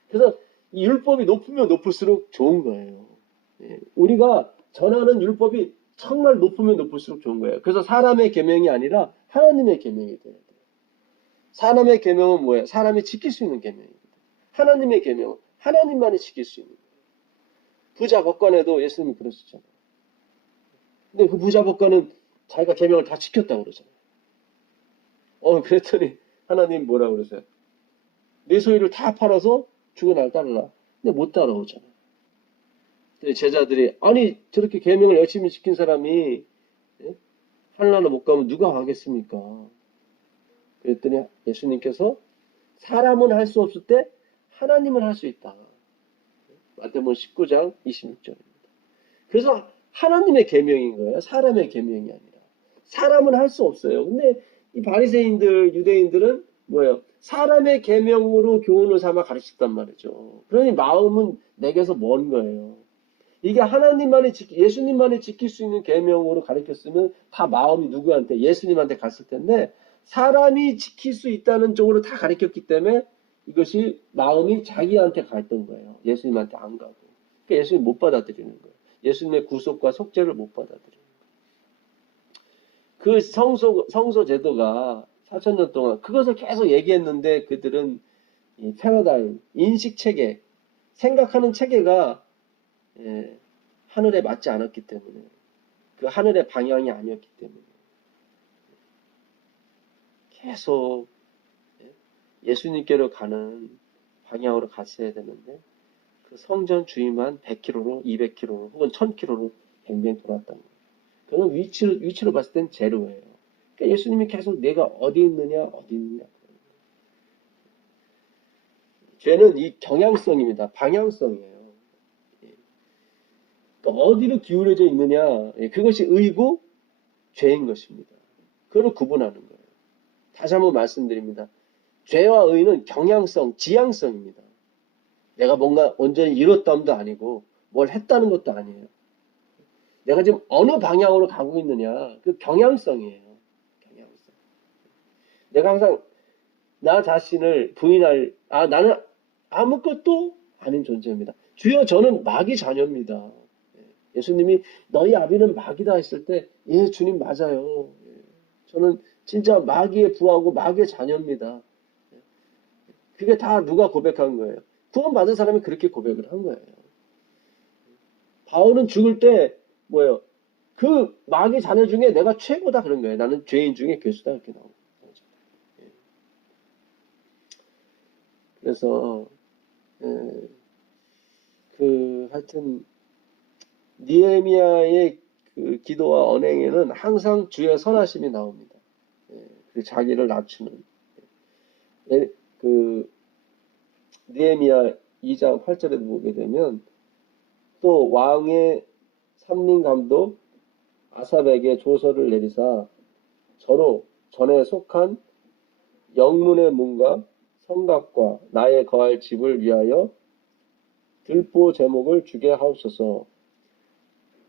그래서 이 율법이 높으면 높을수록 좋은 거예요. 우리가 전하는 율법이 정말 높으면 높을수록 좋은 거예요. 그래서 사람의 계명이 아니라 하나님의 계명이 돼야 돼요. 사람의 계명은 뭐예요? 사람이 지킬 수 있는 계명입니다. 하나님의 계명은 하나님만이 지킬 수 있는 거예요. 부자 법관에도 예수님이 그러셨잖아요. 근데 그 부자 법관은 자기가 계명을 다 지켰다고 그러잖아요. 그랬더니 하나님 뭐라고 그러세요? 내 소유를 다 팔아서 죽어 날 따르라. 근데 못 따라오잖아요. 제자들이 아니 저렇게 계명을 열심히 지킨 사람이 하늘나라 못 가면 누가 가겠습니까? 그랬더니 예수님께서 사람은 할 수 없을 때 하나님은 할 수 있다. 마태복음 19장 26절입니다. 그래서 하나님의 계명인 거예요. 사람의 계명이 아니라. 사람은 할 수 없어요. 근데 이 바리새인들, 유대인들은 뭐예요? 사람의 계명으로 교훈을 삼아 가르쳤단 말이죠. 그러니 마음은 내게서 먼 거예요. 이게 예수님만이 지킬 수 있는 계명으로 가르쳤으면 다 마음이 누구한테? 예수님한테 갔을 텐데 사람이 지킬 수 있다는 쪽으로 다 가르쳤기 때문에 이것이 마음이 자기한테 갔던 거예요. 예수님한테 안 가고. 그러니까 예수님 못 받아들이는 거예요. 예수님의 구속과 속죄를 못 받아들이는 거예요. 그 성소 제도가 4,000년 동안 그것을 계속 얘기했는데 그들은 이 패러다임, 인식 체계, 생각하는 체계가 하늘에 맞지 않았기 때문에 그 하늘의 방향이 아니었기 때문에 계속 예수님께로 가는 방향으로 갔어야 되는데 그 성전 주위만 100km로 200km로 혹은 1000km로 뱅뱅 돌았던 거예요. 그건 위치로 봤을 땐 제로예요. 그러니까 예수님이 계속 내가 어디 있느냐 어디 있느냐. 죄는 이 경향성입니다. 방향성이에요. 그러니까 어디로 기울어져 있느냐 그것이 의고 죄인 것입니다. 그걸 구분하는 거예요. 다시 한번 말씀드립니다. 죄와 의는 경향성, 지향성입니다. 내가 뭔가 온전히 이뤘다도 아니고 뭘 했다는 것도 아니에요. 내가 지금 어느 방향으로 가고 있느냐 그 경향성이에요. 경향성. 내가 항상 나 자신을 부인할 나는 아무것도 아닌 존재입니다. 주여 저는 마귀 자녀입니다. 예수님이 너희 아비는 마귀다 했을 때 예 주님 맞아요. 저는 진짜 마귀의 부하고 마귀의 자녀입니다. 그게 다 누가 고백한 거예요? 구원받은 사람이 그렇게 고백을 한 거예요. 바울은 죽을 때 뭐예요? 그 마귀 자녀 중에 내가 최고다 그런 거예요. 나는 죄인 중에 괴수다 이렇게 나오고. 그래서 하여튼 느헤미야의 그 기도와 언행에는 항상 주의 선하심이 나옵니다. 그 자기를 낮추는 그 느헤미야 2장 8절에도 보게 되면 또 왕의 삼림 감독 아삽에게 조서를 내리사 저로 전에 속한 영문의 문과 성곽과 나의 거할 집을 위하여 들보 제목을 주게 하옵소서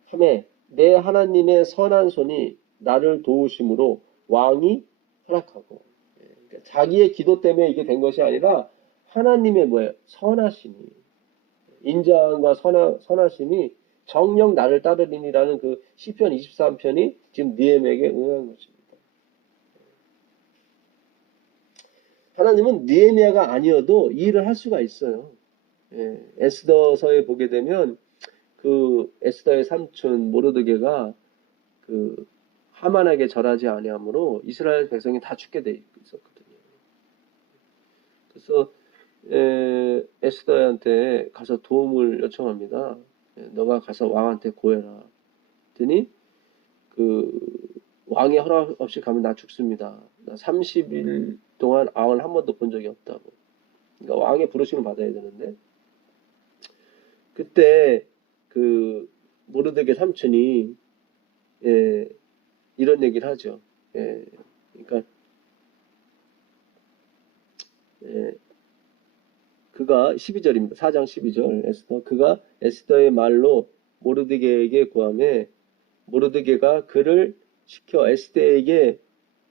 하매 내 하나님의 선한 손이 나를 도우심으로 왕이 허락하고 그러니까 자기의 기도 때문에 이게 된 것이 아니라 하나님의 뭐예요? 선하심이 인자함과 선하심이 정녕 나를 따르리니라는 그 시편 23편이 지금 느헤미야에게 응한 것입니다. 하나님은 느헤미야가 아니어도 이 일을 할 수가 있어요. 에스더서에 보게 되면 그 에스더의 삼촌 모르드게가 그 하만에게 절하지 아니하므로 이스라엘 백성이 다 죽게 돼 있었거든요. 그래서 에스더한테 가서 도움을 요청합니다. 너가 가서 왕한테 고해라. 그랬더니 그 왕의 허락 없이 가면 나 죽습니다. 나 30일 동안 왕을 한 번도 본 적이 없다고. 그러니까 왕의 부르심을 받아야 되는데 그때 그 모르드게 삼촌이 이런 얘기를 하죠. 그러니까 그가 12절입니다. 4장 12절 에스더 그가 에스더의 말로 모르드게에게 구하매 모르드게가 그를 시켜 에스더에게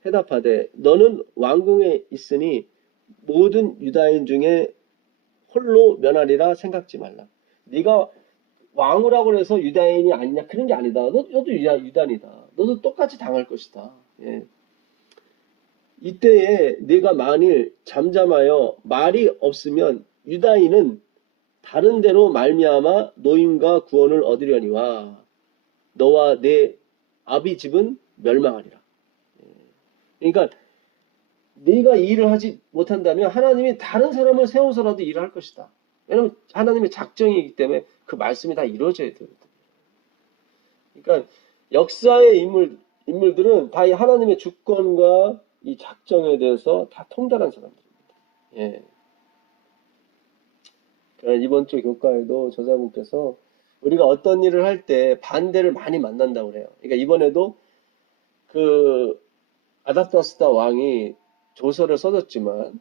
해답하되 너는 왕궁에 있으니 모든 유다인 중에 홀로 면하리라 생각지 말라. 네가 왕후라고 해서 유다인이 아니냐 그런 게 아니다. 너도 유다인이다. 너도 똑같이 당할 것이다. 이때에 네가 만일 잠잠하여 말이 없으면 유다인은 다른 데로 말미암아 노임과 구원을 얻으려니와 너와 내 아비 집은 멸망하리라. 그러니까 네가 이 일을 하지 못한다면 하나님이 다른 사람을 세워서라도 일을 할 것이다. 왜냐하면 하나님의 작정이기 때문에 그 말씀이 다 이루어져야 되거든요. 그러니까 역사의 인물들은 다 이 하나님의 주권과 이 작정에 대해서 다 통달한 사람들입니다. 그러니까 이번 주 교과에도 저자분께서 우리가 어떤 일을 할 때 반대를 많이 만난다고 그래요. 그러니까 이번에도 그 아닥다스다 왕이 조서를 써줬지만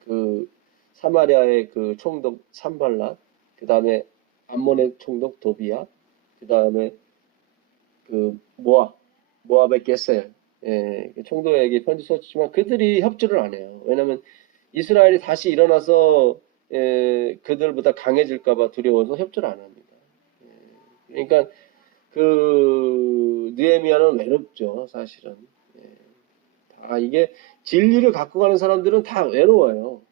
그 사마리아의 그 총독 산발랏 그 다음에 암몬의 총독 도비야 그 다음에 그 모압의 게셀 총독에게 편지 썼지만 그들이 협조를 안 해요. 왜냐하면 이스라엘이 다시 일어나서 그들보다 강해질까봐 두려워서 협조를 안 합니다. 그러니까 그 느헤미야는 외롭죠, 사실은. 이게 진리를 갖고 가는 사람들은 다 외로워요.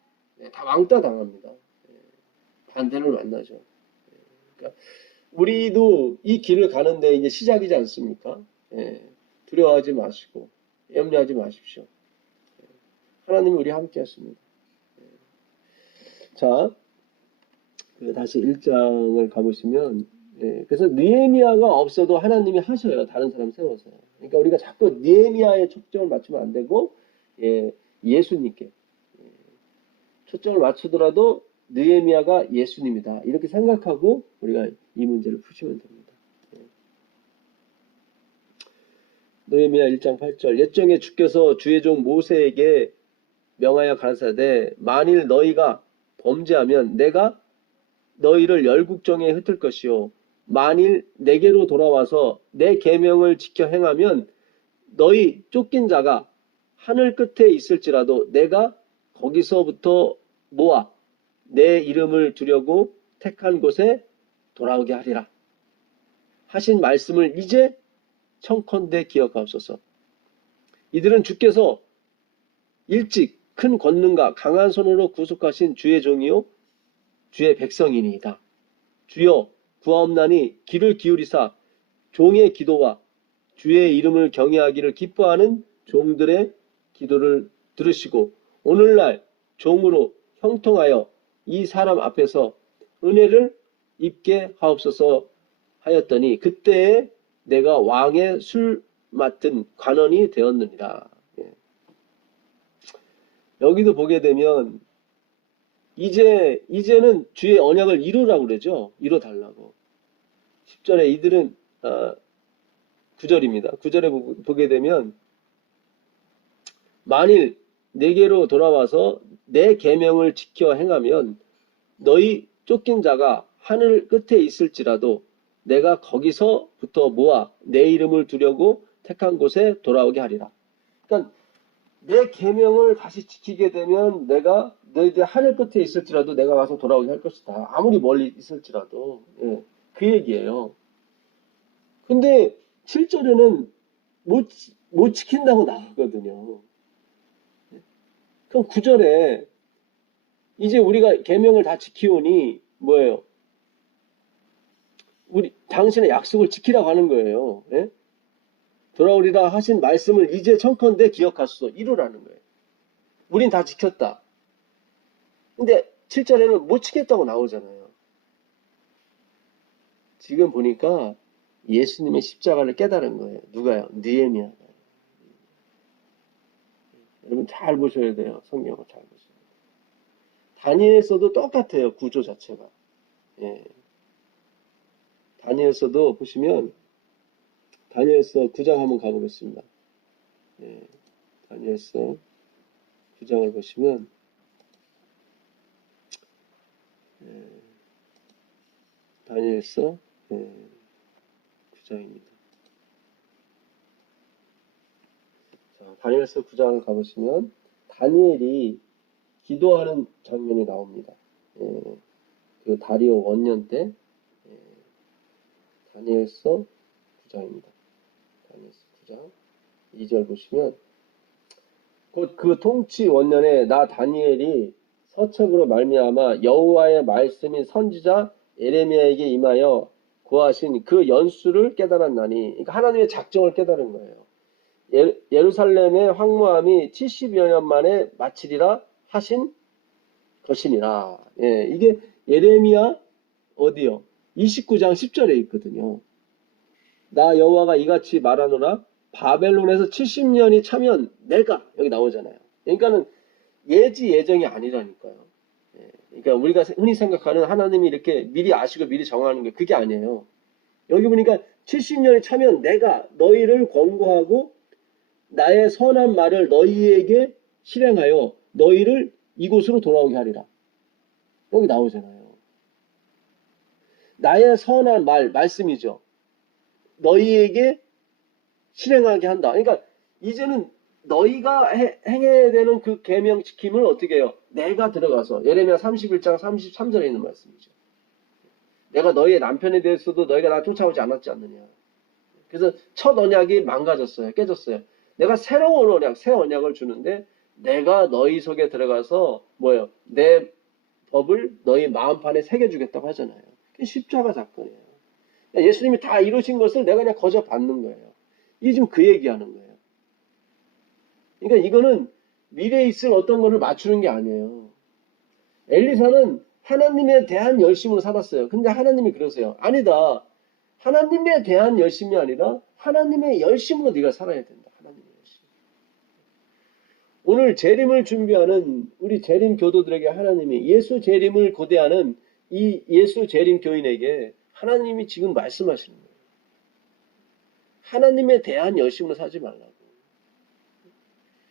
다 왕따 당합니다. 반대를 만나죠. 그러니까 우리도 이 길을 가는데 이제 시작이지 않습니까? 두려워하지 마시고 염려하지 마십시오. 하나님이 우리 함께 하십니다. 자, 다시 1장을 가보시면 그래서 느헤미야가 없어도 하나님이 하셔요. 다른 사람 세워서. 그러니까 우리가 자꾸 느헤미야에 초점을 맞추면 안 되고 예수님께 초점을 맞추더라도 느헤미야가 예수님이다. 이렇게 생각하고 우리가 이 문제를 푸시면 됩니다. 느헤미야 1장 8절 옛적에 주께서 주의 종 모세에게 명하여 가라사대 만일 너희가 범죄하면 내가 너희를 열국정에 흩을 것이요 만일 내게로 돌아와서 내 계명을 지켜 행하면 너희 쫓긴 자가 하늘 끝에 있을지라도 내가 거기서부터 모아 내 이름을 두려고 택한 곳에 돌아오게 하리라 하신 말씀을 이제 청컨대 기억하옵소서. 이들은 주께서 일찍 큰 권능과 강한 손으로 구속하신 주의 종이요 주의 백성이니이다. 주여 구하옵나니 귀를 기울이사 종의 기도와 주의 이름을 경외하기를 기뻐하는 종들의 기도를 들으시고 오늘날 종으로 형통하여 이 사람 앞에서 은혜를 입게 하옵소서 하였더니 그때에 내가 왕의 술 맡은 관원이 되었느니라. 여기도 보게 되면 이제는 주의 언약을 이루라고 그러죠. 이루달라고. 10절에 이들은 9절입니다. 9절에 보게 되면 만일 내게로 돌아와서 내 계명을 지켜 행하면 너희 쫓긴 자가 하늘 끝에 있을지라도 내가 거기서부터 모아 내 이름을 두려고 택한 곳에 돌아오게 하리라. 그러니까 내 계명을 다시 지키게 되면 내가 너희들 하늘 끝에 있을지라도 내가 와서 돌아오게 할 것이다. 아무리 멀리 있을지라도. 그 얘기예요. 근데 7절에는 못 지킨다고 나오거든요. 그럼 9절에 이제 우리가 계명을 다 지키오니 뭐예요? 당신의 약속을 지키라고 하는 거예요. 돌아오리라 하신 말씀을 이제 청컨대 기억하소서. 이루라는 거예요. 우린 다 지켰다. 근데 7절에는 못 지켰다고 나오잖아요. 지금 보니까 예수님의 십자가를 깨달은 거예요. 누가요? 느헤미야가. 여러분 잘 보셔야 돼요. 성경을 잘 보셔야 돼요. 다니엘서도 똑같아요. 구조 자체가. 다니엘서도 보시면 다니엘서 9장 한번 가보겠습니다. 다니엘서 9장을 보시면 다니엘서 9장입니다. 자, 다니엘서 9장을 가보시면 다니엘이 기도하는 장면이 나옵니다. 그 다리오 원년 때 다니엘서 9장입니다. 다니엘서 9장 2절 보시면 곧 그 통치 원년에 나 다니엘이 서책으로 말미암아 여호와의 말씀이 선지자 예레미야에게 임하여 고하신 그 연수를 깨달았나니 그러니까 하나님의 작정을 깨달은 거예요. 예루살렘의 황무함이 70여 년 만에 마치리라 하신 것이니라. 이게 예레미야 어디요? 29장 10절에 있거든요. 나 여호와가 이같이 말하노라 바벨론에서 70년이 차면 내가 여기 나오잖아요. 그러니까는 예정이 아니라니까요. 그러니까 우리가 흔히 생각하는 하나님이 이렇게 미리 아시고 미리 정하는 게 그게 아니에요. 여기 보니까 70년이 차면 내가 너희를 권고하고 나의 선한 말을 너희에게 실행하여 너희를 이곳으로 돌아오게 하리라. 여기 나오잖아요. 나의 선한 말씀이죠. 너희에게 실행하게 한다. 그러니까 이제는 너희가 행해야 되는 그 계명 지킴을 어떻게 해요? 내가 들어가서 예레미야 31장 33절에 있는 말씀이죠. 내가 너희의 남편에 대해서도 너희가 나 쫓아오지 않았지 않느냐. 그래서 첫 언약이 망가졌어요. 깨졌어요. 내가 새로운 언약, 새 언약을 주는데 내가 너희 속에 들어가서 뭐예요? 내 법을 너희 마음판에 새겨주겠다고 하잖아요. 그게 십자가 사건이에요. 예수님이 다 이루신 것을 내가 그냥 거저 받는 거예요. 이게 지금 그 얘기하는 거예요. 그러니까 이거는 미래에 있을 어떤 거를 맞추는 게 아니에요. 엘리사는 하나님에 대한 열심으로 살았어요. 근데 하나님이 그러세요. 아니다. 하나님에 대한 열심이 아니라 하나님의 열심으로 네가 살아야 된다. 하나님의 열심. 오늘 재림을 준비하는 우리 재림 교도들에게 하나님이 예수 재림을 고대하는 이 예수 재림 교인에게 하나님이 지금 말씀하시는 거예요. 하나님에 대한 열심으로 살지 말라고.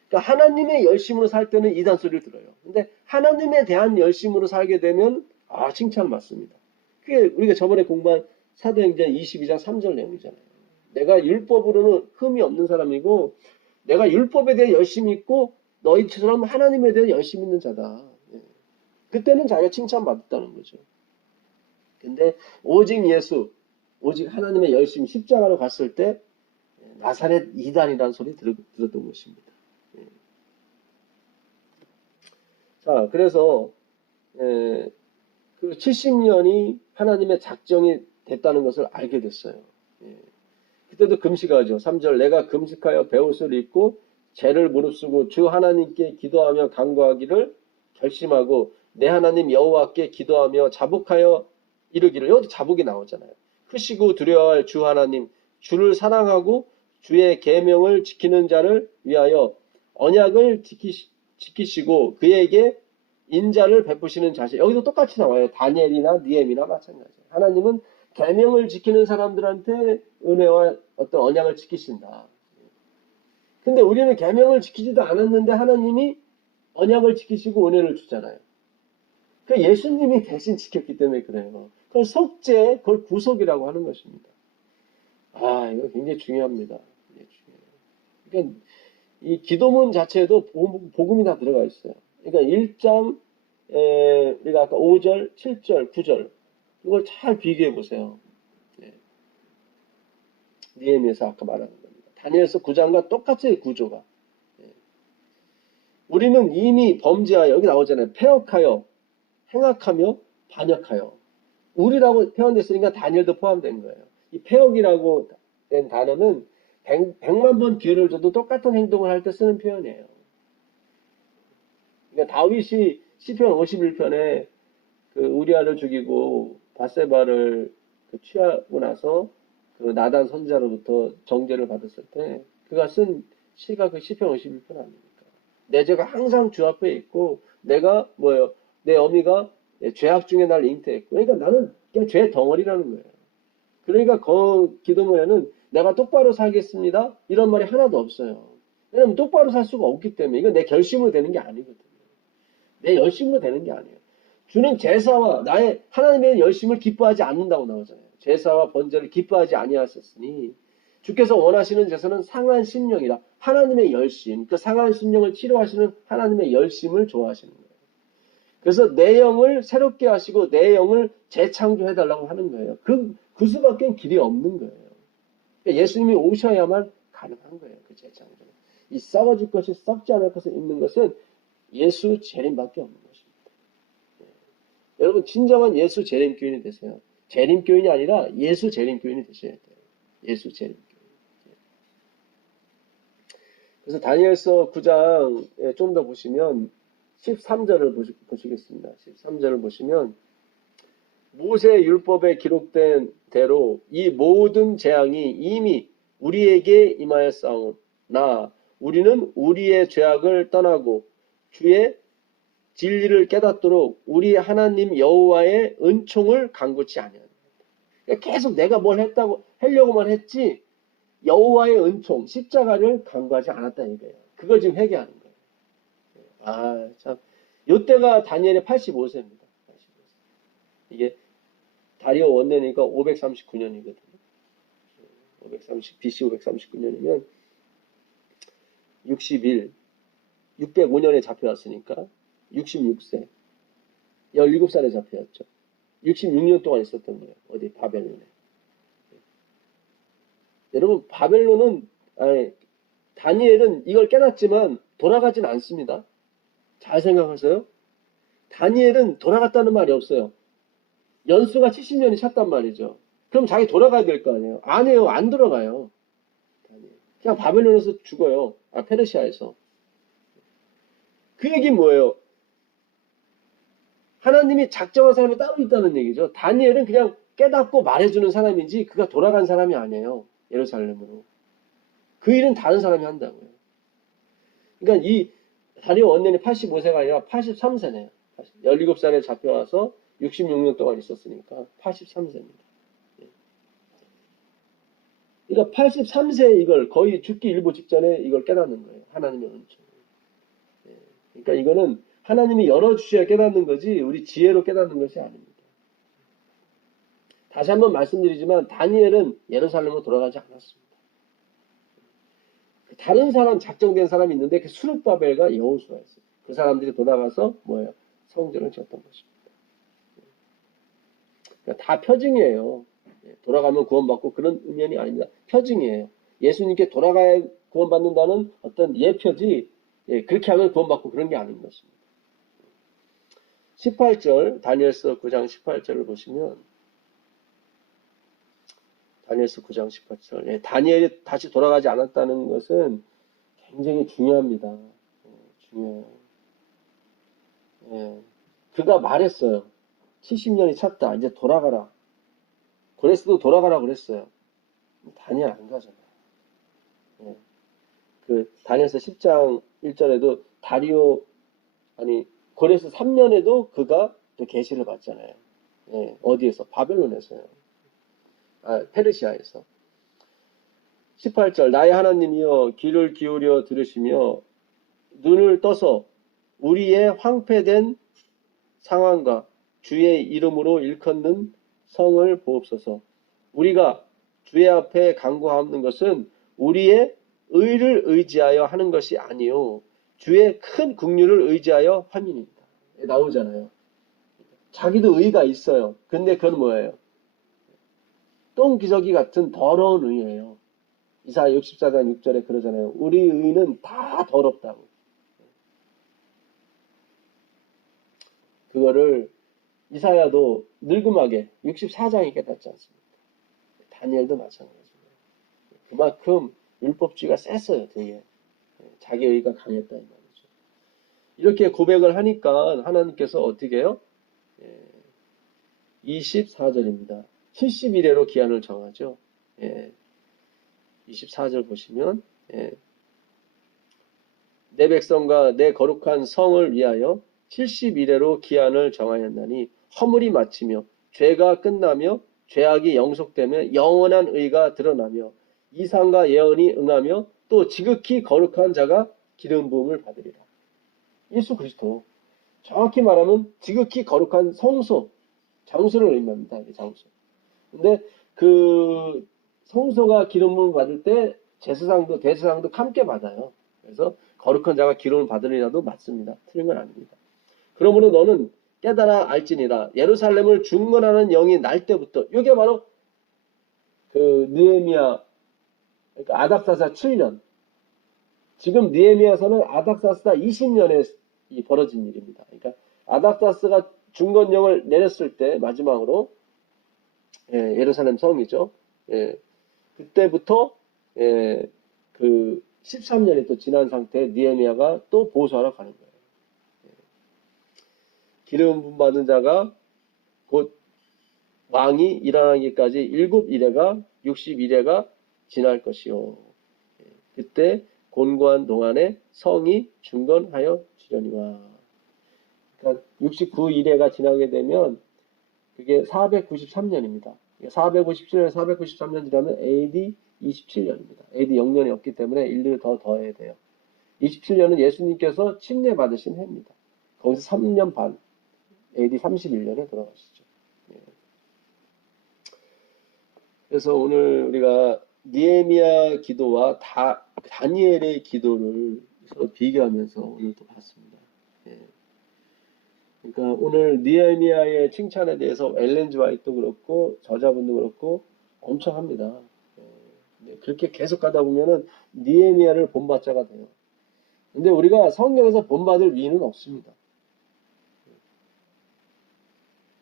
그러니까 하나님의 열심으로 살 때는 이단 소리를 들어요. 근데 하나님에 대한 열심으로 살게 되면 칭찬 받습니다. 그게 우리가 저번에 공부한 사도행전 22장 3절 내용이잖아요. 내가 율법으로는 흠이 없는 사람이고 내가 율법에 대해 열심히 있고 너희처럼 하나님에 대해 열심히 있는 자다. 그때는 자기가 칭찬받았다는 거죠. 근데 오직 예수, 오직 하나님의 열심 십자가로 갔을 때 나사렛 이단이라는 소리 들었던 것입니다. 자, 그래서 그 70년이 하나님의 작정이 됐다는 것을 알게 됐어요. 그때도 금식하죠. 3절 내가 금식하여 베옷을 입고 죄를 무릅쓰고 주 하나님께 기도하며 간구하기를 결심하고 내 하나님 여호와께 기도하며 자복하여 이르기를. 여기도 자복이 나오잖아요. 크시고 두려워할 주 하나님, 주를 사랑하고 주의 계명을 지키는 자를 위하여 언약을 지키시고 그에게 인자를 베푸시는 자신. 여기도 똑같이 나와요. 다니엘이나 느헤미나 마찬가지예요. 하나님은 계명을 지키는 사람들한테 은혜와 어떤 언약을 지키신다. 근데 우리는 계명을 지키지도 않았는데 하나님이 언약을 지키시고 은혜를 주잖아요. 그 예수님이 대신 지켰기 때문에 그래요. 그걸 속죄, 그걸 구속이라고 하는 것입니다. 이거 굉장히 중요합니다. 그러니까 이 기도문 자체에도 복음이 다 들어가 있어요. 그러니까 1장, 우리가 아까 5절, 7절, 9절, 이걸 잘 비교해 보세요. 느헤미야서 아까 말하는 겁니다. 다니엘서 9장과 똑같이 구조가. 우리는 이미 범죄하여, 여기 나오잖아요. 패역하여, 행악하며, 반역하여. 우리라고 표현됐으니까 다니엘도 포함된 거예요. 이 패역이라고 된 단어는 100만 번 기회를 줘도 똑같은 행동을 할 때 쓰는 표현이에요. 그러니까 다윗이 시편 51편에 그 우리아를 죽이고 바세바를 취하고 나서 그 나단 선지자로부터 정죄를 받았을 때 그가 쓴 시가 그 시편 51편 아닙니까? 내 죄가 항상 주 앞에 있고 내가 뭐예요? 내 어미가 죄악 중에 날 잉태했고 그러니까 나는 그냥 죄 덩어리라는 거예요. 그러니까 그 기도문에는 내가 똑바로 살겠습니다. 이런 말이 하나도 없어요. 왜냐면 똑바로 살 수가 없기 때문에 이건 내 결심으로 되는 게 아니거든요. 내 열심으로 되는 게 아니에요. 주는 제사와 나의 하나님의 열심을 기뻐하지 않는다고 나오잖아요. 제사와 번제를 기뻐하지 아니하셨으니 주께서 원하시는 제사는 상한 심령이라 하나님의 열심, 그 상한 심령을 치료하시는 하나님의 열심을 좋아하시는 거예요. 그래서 내 영을 새롭게 하시고 내 영을 재창조해달라고 하는 거예요. 그 수밖에 길이 없는 거예요. 그러니까 예수님이 오셔야만 가능한 거예요. 그 재창조. 이 썩어질 것이 썩지 않을 것을 입는 것은 예수 재림밖에 없는 것입니다. 여러분 진정한 예수 재림 교인이 되세요. 재림 교인이 아니라 예수 재림 교인이 되셔야 돼요. 예수 재림 교인. 그래서 다니엘서 9장에 좀 더 보시면 13절을 보시겠습니다. 13절을 보시면 모세 율법에 기록된 대로 이 모든 재앙이 이미 우리에게 임하였사오나 우리는 우리의 죄악을 떠나고 주의 진리를 깨닫도록 우리 하나님 여호와의 은총을 간구치 아니하는. 그러니까 계속 내가 뭘 했다고 하려고만 했지 여호와의 은총 십자가를 간구하지 않았다 이거예요. 그걸 지금 회개하는 거예요. 참 요때가 다니엘의 85세입니다. 85세. 이게 다리오 원내니까 539년이거든요. BC 539년이면 61, 605년에 잡혀왔으니까 66세, 17살에 잡혀왔죠. 66년 동안 있었던 거예요. 어디 바벨론에. 여러분 바벨론은 아니, 다니엘은 이걸 깨닫지만 돌아가진 않습니다. 잘 생각하세요. 다니엘은 돌아갔다는 말이 없어요. 연수가 70년이 찼단 말이죠. 그럼 자기 돌아가야 될 거 아니에요. 안 해요. 안 돌아가요. 그냥 바벨론에서 죽어요. 페르시아에서. 그 얘기는 뭐예요? 하나님이 작정한 사람이 따로 있다는 얘기죠. 다니엘은 그냥 깨닫고 말해주는 사람이지 그가 돌아간 사람이 아니에요. 예루살렘으로. 그 일은 다른 사람이 한다고요. 그러니까 이 다리오 원년이 85세가 아니라 83세네요. 17살에 잡혀와서 66년 동안 있었으니까 83세입니다. 그러니까 83세에 이걸 거의 죽기 일보 직전에 이걸 깨닫는 거예요. 하나님의 은총. 그러니까 이거는 하나님이 열어주셔야 깨닫는 거지 우리 지혜로 깨닫는 것이 아닙니다. 다시 한번 말씀드리지만 다니엘은 예루살렘으로 돌아가지 않았습니다. 다른 사람 작정된 사람이 있는데 그 수룹바벨과 여호수아였어요. 그 사람들이 돌아가서 뭐예요? 성전을 지었던 것입니다. 그러니까 다 표징이에요. 돌아가면 구원받고 그런 의미이 아닙니다. 표징이에요. 예수님께 돌아가야 구원받는다는 어떤 예표지 그렇게 하면 구원받고 그런 게 아닌 것입니다. 18절 다니엘서 9장 18절을 보시면 다니엘서 9장 18절 다니엘이 다시 돌아가지 않았다는 것은 굉장히 중요합니다. 중요해요. 그가 말했어요. 70년이 찼다. 이제 돌아가라. 고레스도 돌아가라 그랬어요. 다니엘 안 가잖아요. 그 다니엘서 10장 1절에도 고레스 3년에도 그가 또 계시를 받잖아요. 어디에서? 바벨론에서요. 페르시아에서. 18절 나의 하나님이여 귀를 기울여 들으시며 눈을 떠서 우리의 황폐된 상황과 주의 이름으로 일컫는 성을 보옵소서. 우리가 주의 앞에 간구하는 것은 우리의 의를 의지하여 하는 것이 아니요 주의 큰 긍휼을 의지하여 함이니이다. 나오잖아요. 자기도 의가 있어요. 근데 그건 뭐예요? 똥기저귀 같은 더러운 의예요. 이사야 64장 6절에 그러잖아요. 우리 의는 다 더럽다고. 그거를 이사야도 늙음하게 64장이 깨닫지 않습니까? 다니엘도 마찬가지입니다. 그만큼 율법주의가 셌어요. 되게. 자기 의가 강했다 이 말이죠. 이렇게 고백을 하니까 하나님께서 어떻게 해요? 24절입니다. 70일에로 기한을 정하죠. 24절 보시면 내 백성과 내 거룩한 성을 위하여 70일에로 기한을 정하였나니 허물이 마치며 죄가 끝나며 죄악이 영속되며 영원한 의가 드러나며 이상과 예언이 응하며 또 지극히 거룩한 자가 기름 부음을 받으리라. 예수 그리스도. 정확히 말하면 지극히 거룩한 성소, 장소를 의미합니다. 장소. 근데 그 성소가 기름 부음을 받을 때 제사장도 대제사장도 함께 받아요. 그래서 거룩한 자가 기름을 받으리라도 맞습니다. 틀린 건 아닙니다. 그러므로 너는 깨달아 알지니라. 예루살렘을 중건하는 영이 날 때부터. 이게 바로 그 느헤미야 그러니까 아닥사스다 7년. 지금 느헤미야서는 아닥사스다 20년에 벌어진 일입니다. 그러니까 아닥사스가 중건령을 내렸을 때 마지막으로 예루살렘 성이죠. 그때부터 그 13년이 또 지난 상태에 느헤미야가 또 보수하러 가는 거예요. 기름 부음 받은 자가 곧 왕이 일어나기까지 7일에가 60일에가 지날 것이요. 그때 곤고한 동안에 성이 중건하여 지려니와. 그러니까 69일에가 지나게 되면 그게 493년입니다. 497년, 493년 지나면 AD 27년입니다. AD 0년이 없기 때문에 1을 더 더해야 돼요. 27년은 예수님께서 침례 받으신 해입니다. 거기서 3년 반, AD 31년에 돌아가시죠. 그래서 오늘 우리가 느헤미야 기도와 다니엘의 기도를 서로 비교하면서 오늘 또 봤습니다. 예. 그러니까 오늘 느헤미야의 칭찬에 대해서 엘렌 지 화이트도 그렇고 저자분도 그렇고 엄청 합니다. 그렇게 계속 가다 보면은 느헤미야를 본받자가 돼요. 근데 우리가 성경에서 본받을 위인은 없습니다.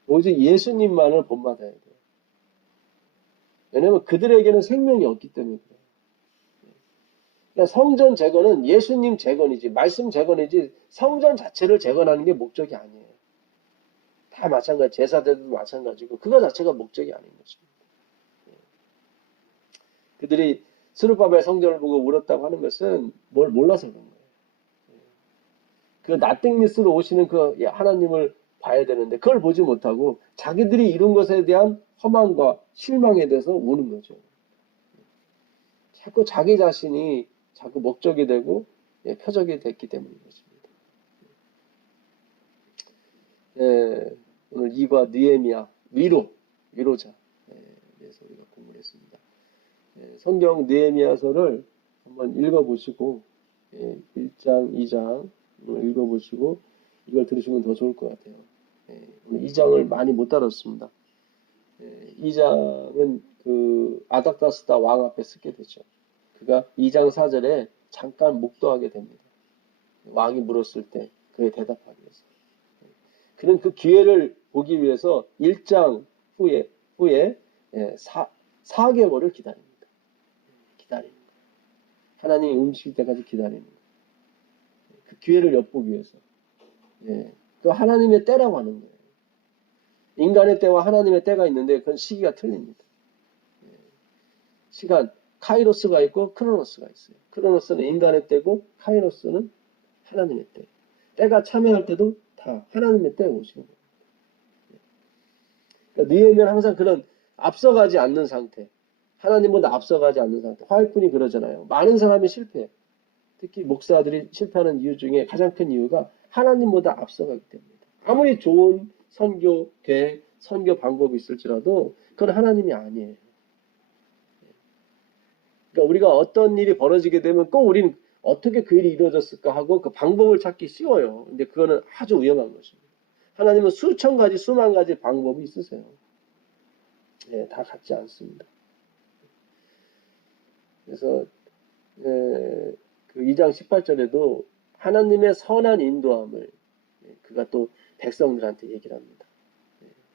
오직 예수님만을 본받아야 돼요. 왜냐면 그들에게는 생명이 없기 때문에 그래요. 그러니까 성전 재건은 예수님 재건이지, 말씀 재건이지, 성전 자체를 재건하는 게 목적이 아니에요. 다 마찬가지, 제사들도 마찬가지고, 그거 자체가 목적이 아닌 것입니다. 그들이 스룹바벨 성전을 보고 울었다고 하는 것은 뭘 몰라서 그런 거예요. 그 나띵리스로 오시는 그 하나님을 봐야 되는데 그걸 보지 못하고 자기들이 이룬 것에 대한 허망과 실망에 대해서 우는 거죠. 자꾸 자기 자신이 자꾸 목적이 되고 표적이 됐기 때문인 것입니다. 오늘 이과 느헤미야 위로자 그래서 우리가 공부를 했습니다. 성경 느헤미야서를 한번 읽어보시고 1장, 2장 읽어보시고 이걸 들으시면 더 좋을 것 같아요. 오늘 2장을 많이 못 다뤘습니다. 2장은 그 아닥다스다 왕 앞에 쓰게 되죠. 그가 2장 4절에 잠깐 묵도하게 됩니다. 왕이 물었을 때 그에 대답하기 위해서. 그는 그 기회를 보기 위해서 1장 후에 4개월을 기다립니다. 기다립니다. 하나님이 움직일 때까지 기다리는 거예요. 그 기회를 엿보기 위해서. 그 하나님의 때라고 하는 거예요. 인간의 때와 하나님의 때가 있는데 그건 시기가 틀립니다. 시간, 카이로스가 있고 크로노스가 있어요. 크로노스는 인간의 때고 카이로스는 하나님의 때. 때가 참여할 때도 다 하나님의 때에 오시는 거예요. 그러니까 느헤미야는 항상 그런 앞서가지 않는 상태, 하나님보다 앞서가지 않는 상태. 화이픈이 그러잖아요. 많은 사람이 실패해. 특히 목사들이 실패하는 이유 중에 가장 큰 이유가 하나님보다 앞서가기 때문입니다. 아무리 좋은 선교 계획, 선교 방법이 있을지라도 그건 하나님이 아니에요. 그러니까 우리가 어떤 일이 벌어지게 되면 꼭 우리는 어떻게 그 일이 이루어졌을까 하고 그 방법을 찾기 쉬워요. 근데 그거는 아주 위험한 것입니다. 하나님은 수천 가지, 수만 가지 방법이 있으세요. 다 같지 않습니다. 그래서 그 2장 18절에도 하나님의 선한 인도함을 그가 또 백성들한테 얘기를 합니다.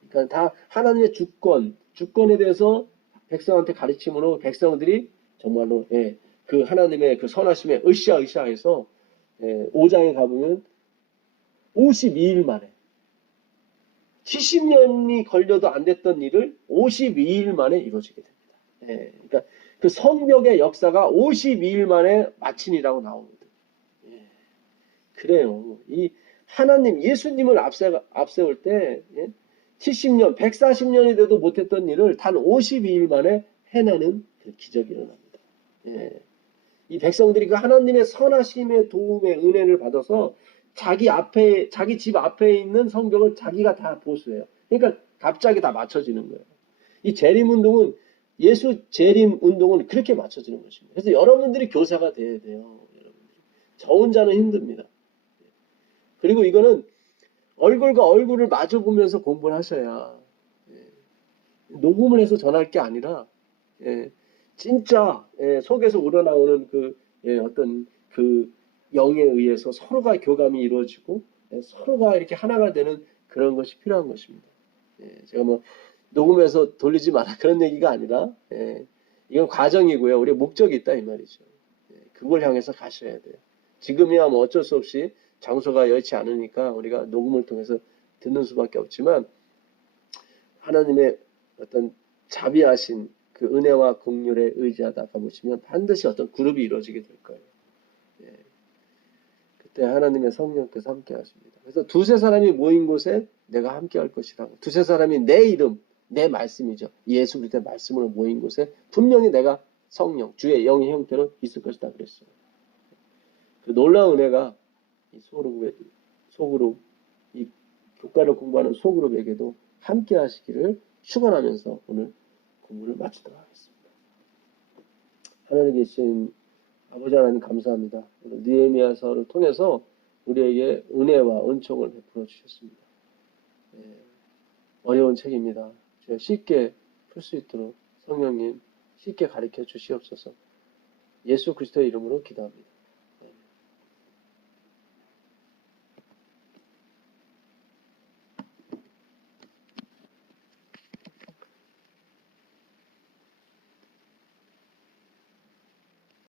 그러니까 다 하나님의 주권에 대해서 백성한테 가르침으로 백성들이 정말로 그 하나님의 그 선하심에 으쌰으쌰해서 5장에 가보면 52일 만에 70년이 걸려도 안 됐던 일을 52일 만에 이루어지게 됩니다. 그러니까 그 성벽의 역사가 52일 만에 마친이라고 나오거든요. 그래요. 이 하나님, 예수님을 앞세울 때 70년, 140년이 돼도 못했던 일을 단 52일 만에 해내는 그 기적이 일어납니다. 이 백성들이 그 하나님의 선하심의 도움의 은혜를 받아서 자기 집 앞에 있는 성벽을 자기가 다 보수해요. 그러니까 갑자기 다 맞춰지는 거예요. 이 재림 운동은 예수 재림 운동은 그렇게 맞춰지는 것입니다. 그래서 여러분들이 교사가 돼야 돼요. 저 혼자는 힘듭니다. 그리고 이거는 얼굴과 얼굴을 마주 보면서 공부를 하셔야 녹음을 해서 전할 게 아니라 진짜 속에서 우러나오는 그 어떤 그 영에 의해서 서로가 교감이 이루어지고 서로가 이렇게 하나가 되는 그런 것이 필요한 것입니다. 제가 뭐 녹음해서 돌리지 마라 그런 얘기가 아니라 이건 과정이고요. 우리의 목적이 있다 이 말이죠. 그걸 향해서 가셔야 돼요. 지금이야 뭐 어쩔 수 없이 장소가 여의치 않으니까 우리가 녹음을 통해서 듣는 수밖에 없지만 하나님의 어떤 자비하신 그 은혜와 긍휼에 의지하다가 보시면 반드시 어떤 그룹이 이루어지게 될 거예요. 그때 하나님의 성령께서 함께 하십니다. 그래서 두세 사람이 모인 곳에 내가 함께 할 것이라고. 두세 사람이 내 이름, 내 말씀이죠. 예수 그리스도의 말씀으로 모인 곳에 분명히 내가 성령, 주의 영의 형태로 있을 것이다 그랬어요. 그 놀라운 은혜가 이 소그룹, 이 교과를 공부하는 소그룹에게도 함께 하시기를 축원하면서 오늘 공부를 마치도록 하겠습니다. 하늘에 계신 아버지 하나님 감사합니다. 느헤미야서를 통해서 우리에게 은혜와 은총을 베풀어 주셨습니다. 예, 어려운 책입니다. 제가 쉽게 풀 수 있도록 성령님 쉽게 가르쳐 주시옵소서. 예수 그리스도의 이름으로 기도합니다.